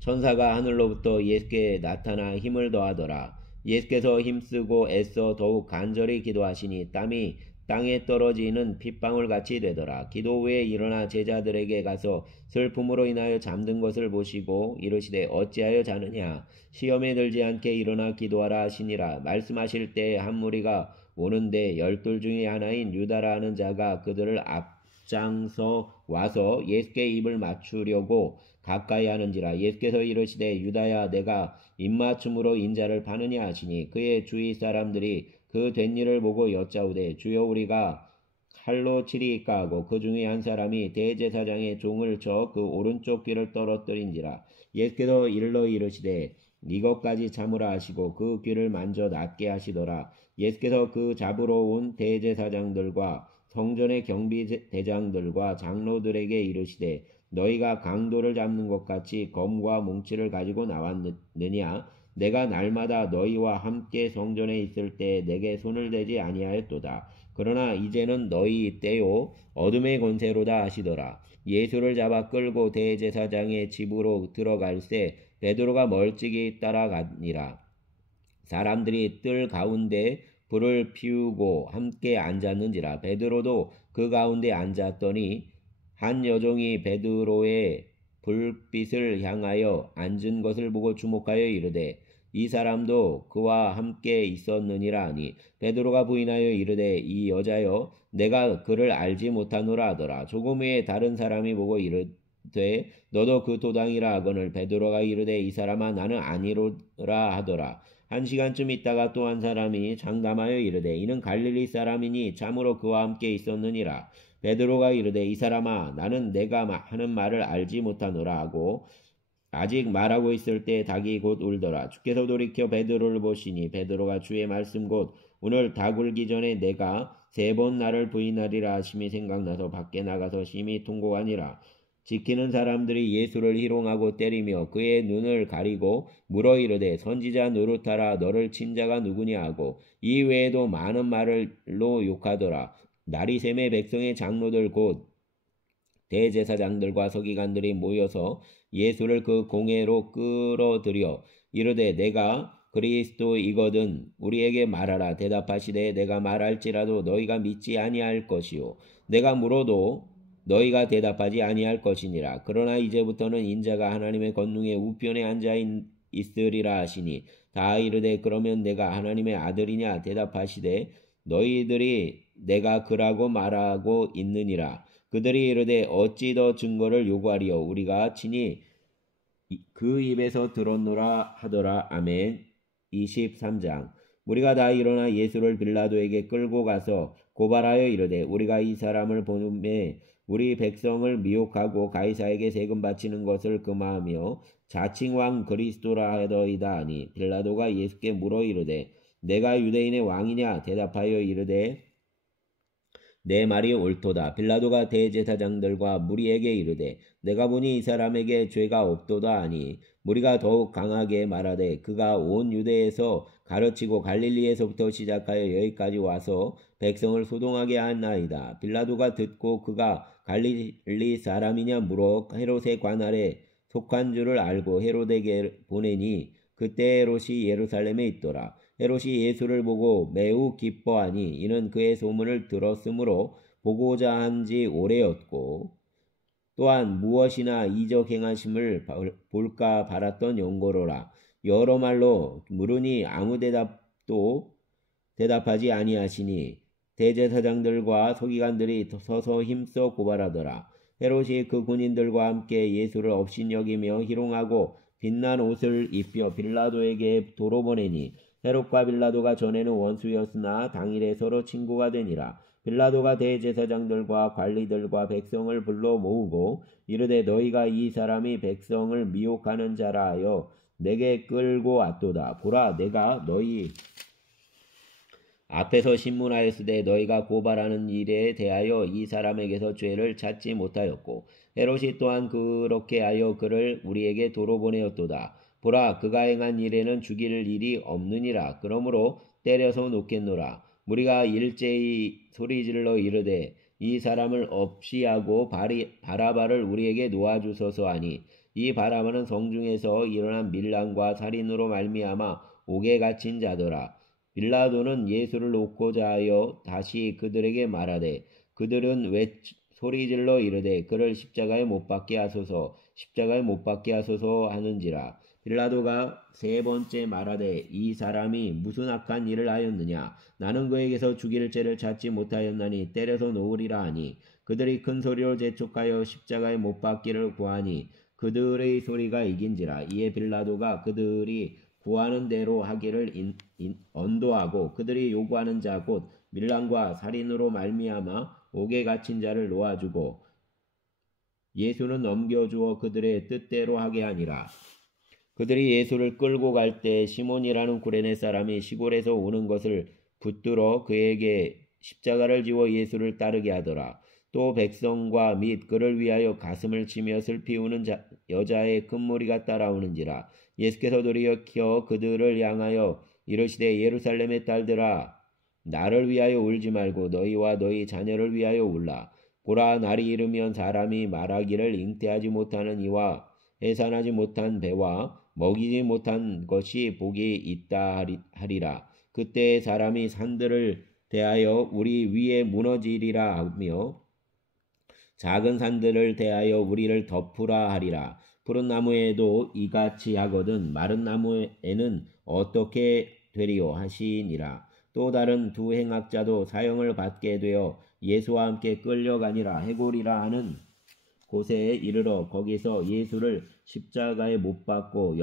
천사가 하늘로부터 예수께 나타나 힘을 더하더라. 예수께서 힘쓰고 애써 더욱 간절히 기도하시니 땀이 땅에 떨어지는 핏방울같이 되더라. 기도 후에 일어나 제자들에게 가서 슬픔으로 인하여 잠든 것을 보시고 이르시되 어찌하여 자느냐. 시험에 들지 않게 일어나 기도하라 하시니라. 말씀하실 때 한 무리가 오는데 12 중에 하나인 유다라 하는 자가 그들을 앞장서 와서 예수께 입을 맞추려고 가까이 하는지라. 예수께서 이르시되 유다야 내가 입맞춤으로 인자를 파느냐 하시니 그의 주위 사람들이 그 된 일을 보고 여짜오되 주여 우리가 칼로 치리이까 하고 그 중에 한 사람이 대제사장의 종을 쳐 그 오른쪽 귀를 떨어뜨린지라. 예수께서 일러 이르시되 이것까지 참으라 하시고 그 귀를 만져 낫게 하시더라. 예수께서 그 잡으러 온 대제사장들과 성전의 경비대장들과 장로들에게 이르시되 너희가 강도를 잡는 것 같이 검과 뭉치를 가지고 나왔느냐. 내가 날마다 너희와 함께 성전에 있을 때 내게 손을 대지 아니하였도다. 그러나 이제는 너희 때요 어둠의 권세로다 하시더라. 예수를 잡아 끌고 대제사장의 집으로 들어갈새 베드로가 멀찍이 따라가니라. 사람들이 뜰 가운데 불을 피우고 함께 앉았는지라. 베드로도 그 가운데 앉았더니 한 여종이 베드로의 불빛을 향하여 앉은 것을 보고 주목하여 이르되 이 사람도 그와 함께 있었느니라 하니 베드로가 부인하여 이르되 이 여자여 내가 그를 알지 못하노라 하더라. 조금 후에 다른 사람이 보고 이르되 너도 그 도당이라 하거늘 베드로가 이르되 이 사람아 나는 아니로라 하더라. 1시간쯤 있다가 또 한 사람이 장담하여 이르되 이는 갈릴리 사람이니 참으로 그와 함께 있었느니라. 베드로가 이르되 이 사람아 나는 내가 하는 말을 알지 못하노라 하고 아직 말하고 있을 때 닭이 곧 울더라. 주께서 돌이켜 베드로를 보시니 베드로가 주의 말씀 곧 오늘 닭 울기 전에 내가 3번 나를 부인하리라 하심이 생각나서 밖에 나가서 심히 통곡하니라. 지키는 사람들이 예수를 희롱하고 때리며 그의 눈을 가리고 물어 이르되 선지자 노릇하라 너를 친 자가 누구냐 하고 이 외에도 많은 말로 욕하더라. 나리샘의 백성의 장로들 곧 대제사장들과 서기관들이 모여서 예수를 그 공회로 끌어들여 이르되 내가 그리스도이거든 우리에게 말하라. 대답하시되 내가 말할지라도 너희가 믿지 아니할 것이요 내가 물어도 너희가 대답하지 아니할 것이니라. 그러나 이제부터는 인자가 하나님의 권능의 우편에 앉아 있으리라 하시니 다 이르되 그러면 내가 하나님의 아들이냐. 대답하시되 너희들이 내가 그라고 말하고 있느니라. 그들이 이르되 어찌 더 증거를 요구하리요. 우리가 친히 그 입에서 들었노라 하더라. 아멘. 23장. 무리가 다 일어나 예수를 빌라도에게 끌고 가서 고발하여 이르되 우리가 이 사람을 보매 우리 백성을 미혹하고 가이사에게 세금 바치는 것을 금하며 자칭 왕 그리스도라 하더이다 하니 빌라도가 예수께 물어 이르되 내가 유대인의 왕이냐 대답하여 이르되 내 말이 옳도다. 빌라도가 대제사장들과 무리에게 이르되 내가 보니 이 사람에게 죄가 없도다 하니 무리가 더욱 강하게 말하되 그가 온 유대에서 가르치고 갈릴리에서부터 시작하여 여기까지 와서 백성을 소동하게 하나이다. 빌라도가 듣고 그가 갈릴리 사람이냐 물어 헤롯의 관할에 속한 줄을 알고 헤롯에게 보내니 그때 헤롯이 예루살렘에 있더라. 헤롯이 예수를 보고 매우 기뻐하니 이는 그의 소문을 들었으므로 보고자 한지 오래였고 또한 무엇이나 이적 행하심을 볼까 바랐던 연고로라. 여러 말로 물으니 아무 대답도 대답하지 아니하시니 대제사장들과 서기관들이 서서 힘써 고발하더라. 헤롯이 그 군인들과 함께 예수를 업신여기며 희롱하고 빛난 옷을 입혀 빌라도에게 도로 보내니 헤롯과 빌라도가 전에는 원수였으나 당일에 서로 친구가 되니라. 빌라도가 대제사장들과 관리들과 백성을 불러 모으고 이르되 너희가 이 사람이 백성을 미혹하는 자라 하여 내게 끌고 왔도다. 보라 내가 너희 앞에서 신문하였으되 너희가 고발하는 일에 대하여 이 사람에게서 죄를 찾지 못하였고 헤롯이 또한 그렇게 하여 그를 우리에게 도로 보내었도다. 보라 그가 행한 일에는 죽일 일이 없느니라. 그러므로 때려서 놓겠노라. 무리가 일제히 소리질러 이르되 이 사람을 없이하고 바라바를 우리에게 놓아주소서 하니 이 바라바는 성중에서 일어난 밀란과 살인으로 말미암아 옥에 갇힌 자더라. 빌라도는 예수를 놓고자 하여 다시 그들에게 말하되 그들은 왜 소리질러 이르되 그를 십자가에 못 박게 하소서 십자가에 못 박게 하소서 하는지라. 빌라도가 세 번째 말하되 이 사람이 무슨 악한 일을 하였느냐 나는 그에게서 죽일 죄를 찾지 못하였나니 때려서 놓으리라 하니 그들이 큰 소리로 재촉하여 십자가에 못 박기를 구하니 그들의 소리가 이긴지라. 이에 빌라도가 그들이 구하는 대로 하기를 언도하고 그들이 요구하는 자 곧 밀란과 살인으로 말미암아 옥에 갇힌 자를 놓아주고 예수는 넘겨주어 그들의 뜻대로 하게 하니라. 그들이 예수를 끌고 갈 때 시몬이라는 구레네 사람이 시골에서 오는 것을 붙들어 그에게 십자가를 지워 예수를 따르게 하더라. 또 백성과 및 그를 위하여 가슴을 치며 슬피 우는 여자의 큰 무리가 따라오는지라. 예수께서 돌이켜 그들을 향하여 이르시되 예루살렘의 딸들아 나를 위하여 울지 말고 너희와 너희 자녀를 위하여 울라. 보라 날이 이르면 사람이 말하기를 잉태하지 못하는 이와 해산하지 못한 배와 먹이지 못한 것이 복이 있다 하리라. 그때 사람이 산들을 대하여 우리 위에 무너지리라 하며 작은 산들을 대하여 우리를 덮으라 하리라. 푸른 나무에도 이같이 하거든 마른 나무에는 어떻게 되리요 하시니라. 또 다른 두 행악자도 사형을 받게 되어 예수와 함께 끌려가니라. 해골이라 하는 곳에 이르러 거기서 예수를 십자가에 못 박고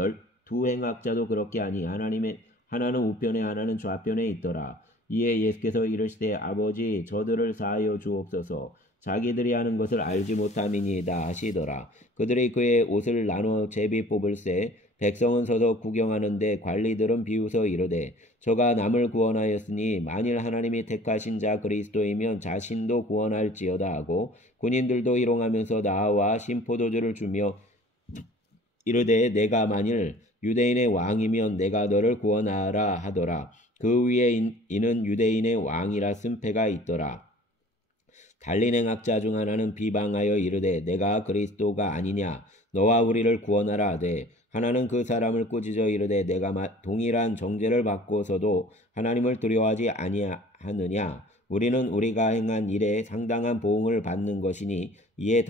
두 행악자도 그렇게 하니 하나는 우편에 하나는 좌편에 있더라. 이에 예수께서 이르시되 아버지 저들을 사하여 주옵소서 자기들이 하는 것을 알지 못함이니이다 하시더라. 그들이 그의 옷을 나눠 제비 뽑을새 백성은 서서 구경하는데 관리들은 비웃어 이르되 저가 남을 구원하였으니 만일 하나님이 택하신 자 그리스도이면 자신도 구원할지어다 하고 군인들도 희롱하면서 나와 신포도주를 주며 이르되 내가 만일 유대인의 왕이면 내가 너를 구원하라 하더라. 그 위에 이는 유대인의 왕이라 쓴패가 있더라. 달린 행악자 중 하나는 비방하여 이르되 내가 그리스도가 아니냐 너와 우리를 구원하라 하되 하나는 그 사람을 꾸짖어 이르되 내가 동일한 정죄를 받고서도 하나님을 두려워하지 아니하느냐 우리는 우리가 행한 일에 상당한 보응을 받는 것이니 이에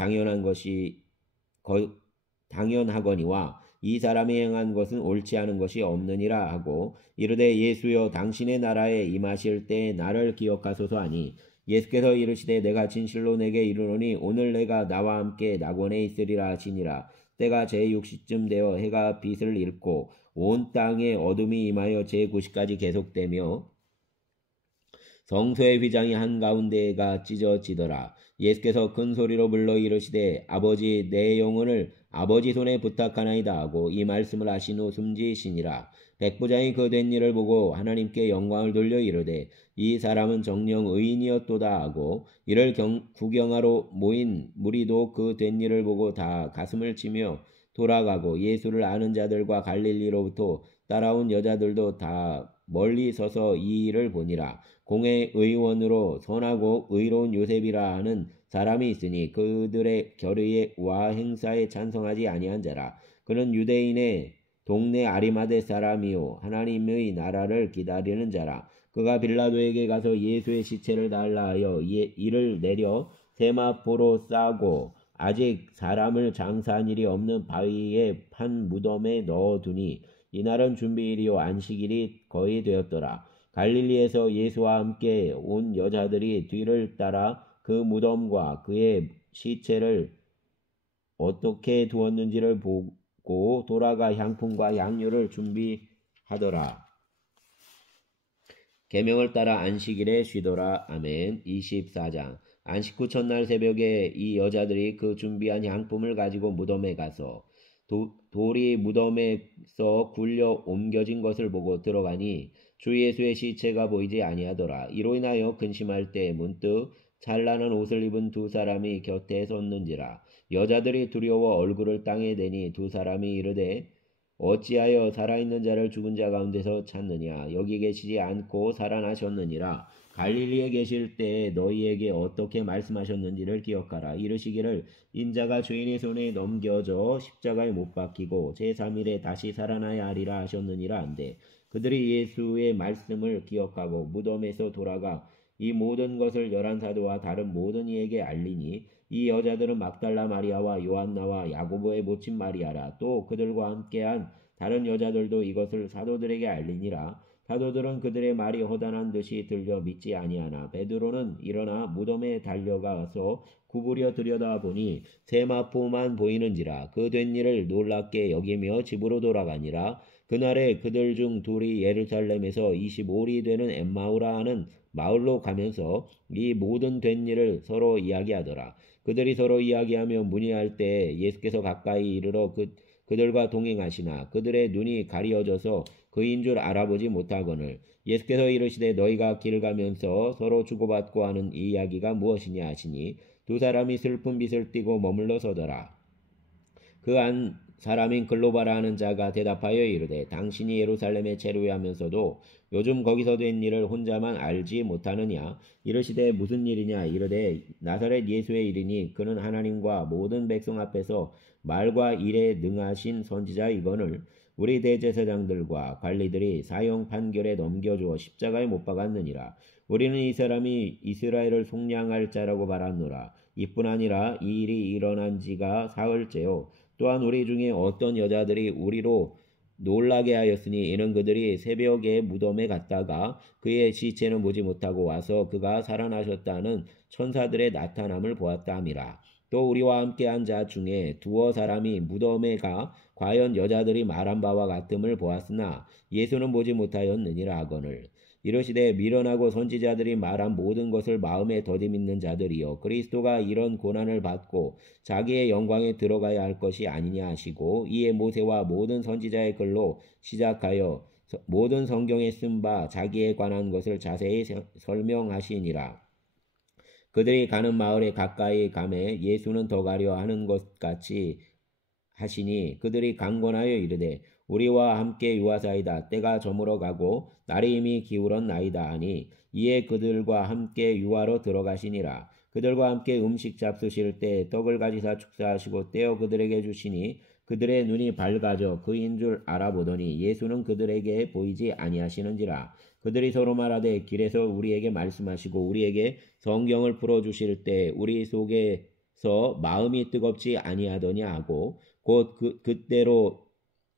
당연하거니와 이 사람이 행한 것은 옳지 않은 것이 없느니라 하고 이르되 예수여 당신의 나라에 임하실 때 나를 기억하소서 하니 예수께서 이르시되 내가 진실로 내게 이르노니 오늘 내가 나와 함께 낙원에 있으리라 하시니라. 때가 제6시쯤 되어 해가 빛을 잃고 온 땅에 어둠이 임하여 제9시까지 계속되며 성소의 휘장이 한가운데가 찢어지더라. 예수께서 큰 소리로 불러 이르시되 아버지 내 영혼을 아버지 손에 부탁하나이다 하고 이 말씀을 하신 후 숨지시니라. 백부장이 그 된 일을 보고 하나님께 영광을 돌려 이르되 이 사람은 정녕 의인이었도다 하고 이를 구경하러 모인 무리도 그 된 일을 보고 다 가슴을 치며 돌아가고 예수를 아는 자들과 갈릴리로부터 따라온 여자들도 다 멀리 서서 이 일을 보니라. 공회 의원으로 선하고 의로운 요셉이라 하는 사람이 있으니 그들의 결의와 행사에 찬성하지 아니한 자라. 그는 유대인의 동네 아리마대 사람이요 하나님의 나라를 기다리는 자라. 그가 빌라도에게 가서 예수의 시체를 달라 하여 이를 내려 세마포로 싸고 아직 사람을 장사한 일이 없는 바위에 판 무덤에 넣어두니 이날은 준비일이요 안식일이 거의 되었더라. 갈릴리에서 예수와 함께 온 여자들이 뒤를 따라 그 무덤과 그의 시체를 어떻게 두었는지를 보고 돌아가 향품과 향유를 준비하더라. 계명을 따라 안식일에 쉬더라. 아멘. 24장. 안식 후 첫날 새벽에 이 여자들이 그 준비한 향품을 가지고 무덤에 가서 돌이 무덤에서 굴려 옮겨진 것을 보고 들어가니 주 예수의 시체가 보이지 아니하더라. 이로 인하여 근심할 때 문득 찬란한 옷을 입은 두 사람이 곁에 섰는지라. 여자들이 두려워 얼굴을 땅에 대니 두 사람이 이르되 어찌하여 살아있는 자를 죽은 자 가운데서 찾느냐. 여기 계시지 않고 살아나셨느니라. 갈릴리에 계실 때에 너희에게 어떻게 말씀하셨는지를 기억하라. 이르시기를 인자가 죄인의 손에 넘겨져 십자가에 못 박히고 제3일에 다시 살아나야 하리라 하셨느니라 한데 그들이 예수의 말씀을 기억하고 무덤에서 돌아가 이 모든 것을 11사도와 다른 모든 이에게 알리니 이 여자들은 막달라 마리아와 요한나와 야고보의 모친 마리아라. 또 그들과 함께한 다른 여자들도 이것을 사도들에게 알리니라. 사도들은 그들의 말이 허다한 듯이 들려 믿지 아니하나 베드로는 일어나 무덤에 달려가서 구부려 들여다보니 세마포만 보이는지라. 그 된 일을 놀랍게 여기며 집으로 돌아가니라. 그날에 그들 중 둘이 예루살렘에서 25리 되는 엠마오라 하는 마을로 가면서 이 모든 된 일을 서로 이야기하더라. 그들이 서로 이야기하며 문의할 때 예수께서 가까이 이르러 그들과 동행하시나 그들의 눈이 가리어져서 그인 줄 알아보지 못하거늘 예수께서 이르시되 너희가 길 가면서 서로 주고받고 하는 이 이야기가 무엇이냐 하시니 두 사람이 슬픈 빛을 띠고 머물러 서더라. 그 한 사람인 글로바라 하는 자가 대답하여 이르되 당신이 예루살렘에 체류하면서도 요즘 거기서 된 일을 혼자만 알지 못하느냐. 이르시되 무슨 일이냐. 이르되 나사렛 예수의 일이니 그는 하나님과 모든 백성 앞에서 말과 일에 능하신 선지자이거늘 우리 대제사장들과 관리들이 사형 판결에 넘겨주어 십자가에 못 박았느니라. 우리는 이 사람이 이스라엘을 속량할 자라고 말하노라. 이뿐 아니라 이 일이 일어난 지가 사흘째요. 또한 우리 중에 어떤 여자들이 우리로 놀라게 하였으니 이는 그들이 새벽에 무덤에 갔다가 그의 시체는 보지 못하고 와서 그가 살아나셨다는 천사들의 나타남을 보았다 함이라. 또 우리와 함께한 자 중에 두어 사람이 무덤에 가 과연 여자들이 말한 바와 같음을 보았으나 예수는 보지 못하였느니라 하거늘 이르시되 미련하고 선지자들이 말한 모든 것을 마음에 더디 믿는 자들이여 그리스도가 이런 고난을 받고 자기의 영광에 들어가야 할 것이 아니냐 하시고 이에 모세와 모든 선지자의 글로 시작하여 모든 성경에 쓴 바 자기에 관한 것을 자세히 설명하시니라. 그들이 가는 마을에 가까이 가매 예수는 더 가려 하는 것 같이 하시니 그들이 강권하여 이르되 우리와 함께 유하사이다. 때가 저물어 가고 날이 이미 기울었나이다 하니 이에 그들과 함께 유하로 들어가시니라. 그들과 함께 음식 잡수실 때 떡을 가지사 축사하시고 떼어 그들에게 주시니 그들의 눈이 밝아져 그인 줄 알아보더니 예수는 그들에게 보이지 아니하시는지라. 그들이 서로 말하되 길에서 우리에게 말씀하시고 우리에게 성경을 풀어주실 때 우리 속에서 마음이 뜨겁지 아니하더냐 하고 곧 그때로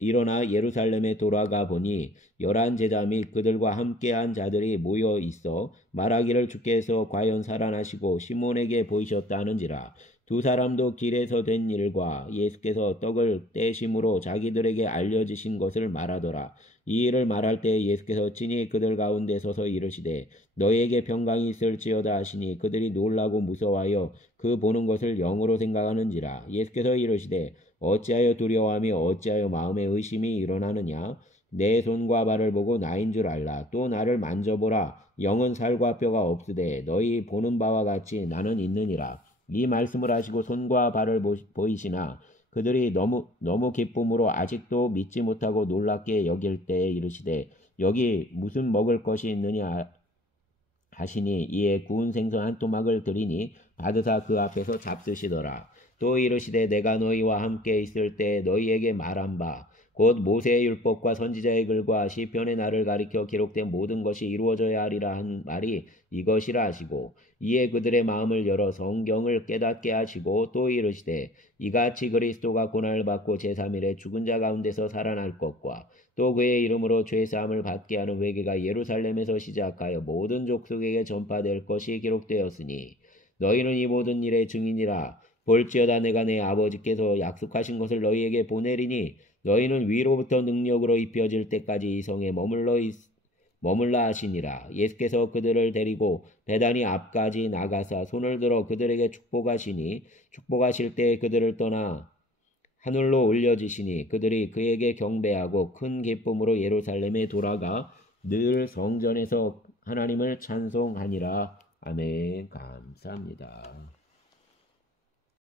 일어나 예루살렘에 돌아가 보니 11 제자 및 그들과 함께한 자들이 모여 있어 말하기를 주께서 과연 살아나시고 시몬에게 보이셨다 하는지라. 두 사람도 길에서 된 일과 예수께서 떡을 떼심으로 자기들에게 알려주신 것을 말하더라. 이 일을 말할 때 예수께서 친히 그들 가운데 서서 이르시되 너희에게 평강이 있을지어다 하시니 그들이 놀라고 무서워하여 그 보는 것을 영으로 생각하는지라. 예수께서 이르시되 어찌하여 두려워하며 어찌하여 마음에 의심이 일어나느냐. 내 손과 발을 보고 나인 줄 알라. 또 나를 만져보라. 영은 살과 뼈가 없으되 너희 보는 바와 같이 나는 있느니라. 이 말씀을 하시고 손과 발을 보이시나 그들이 너무 기쁨으로 아직도 믿지 못하고 놀랍게 여길 때에 이르시되 여기 무슨 먹을 것이 있느냐 하시니 이에 구운 생선 한 토막을 드리니 받으사 그 앞에서 잡수시더라. 또 이르시되 내가 너희와 함께 있을 때 너희에게 말한 바 곧 모세의 율법과 선지자의 글과 시편의 날을 가리켜 기록된 모든 것이 이루어져야 하리라 한 말이 이것이라 하시고 이에 그들의 마음을 열어 성경을 깨닫게 하시고 또 이르시되 이같이 그리스도가 고난을 받고 제3일에 죽은 자 가운데서 살아날 것과 또 그의 이름으로 죄사함을 받게 하는 회개가 예루살렘에서 시작하여 모든 족속에게 전파될 것이 기록되었으니 너희는 이 모든 일의 증인이라. 볼지어다 내가 내 아버지께서 약속하신 것을 너희에게 보내리니 너희는 위로부터 능력으로 입혀질 때까지 이 성에 머물라 하시니라. 예수께서 그들을 데리고 베다니 앞까지 나가사 손을 들어 그들에게 축복하시니 축복하실 때 그들을 떠나 하늘로 올려지시니 그들이 그에게 경배하고 큰 기쁨으로 예루살렘에 돌아가 늘 성전에서 하나님을 찬송하니라. 아멘. 감사합니다.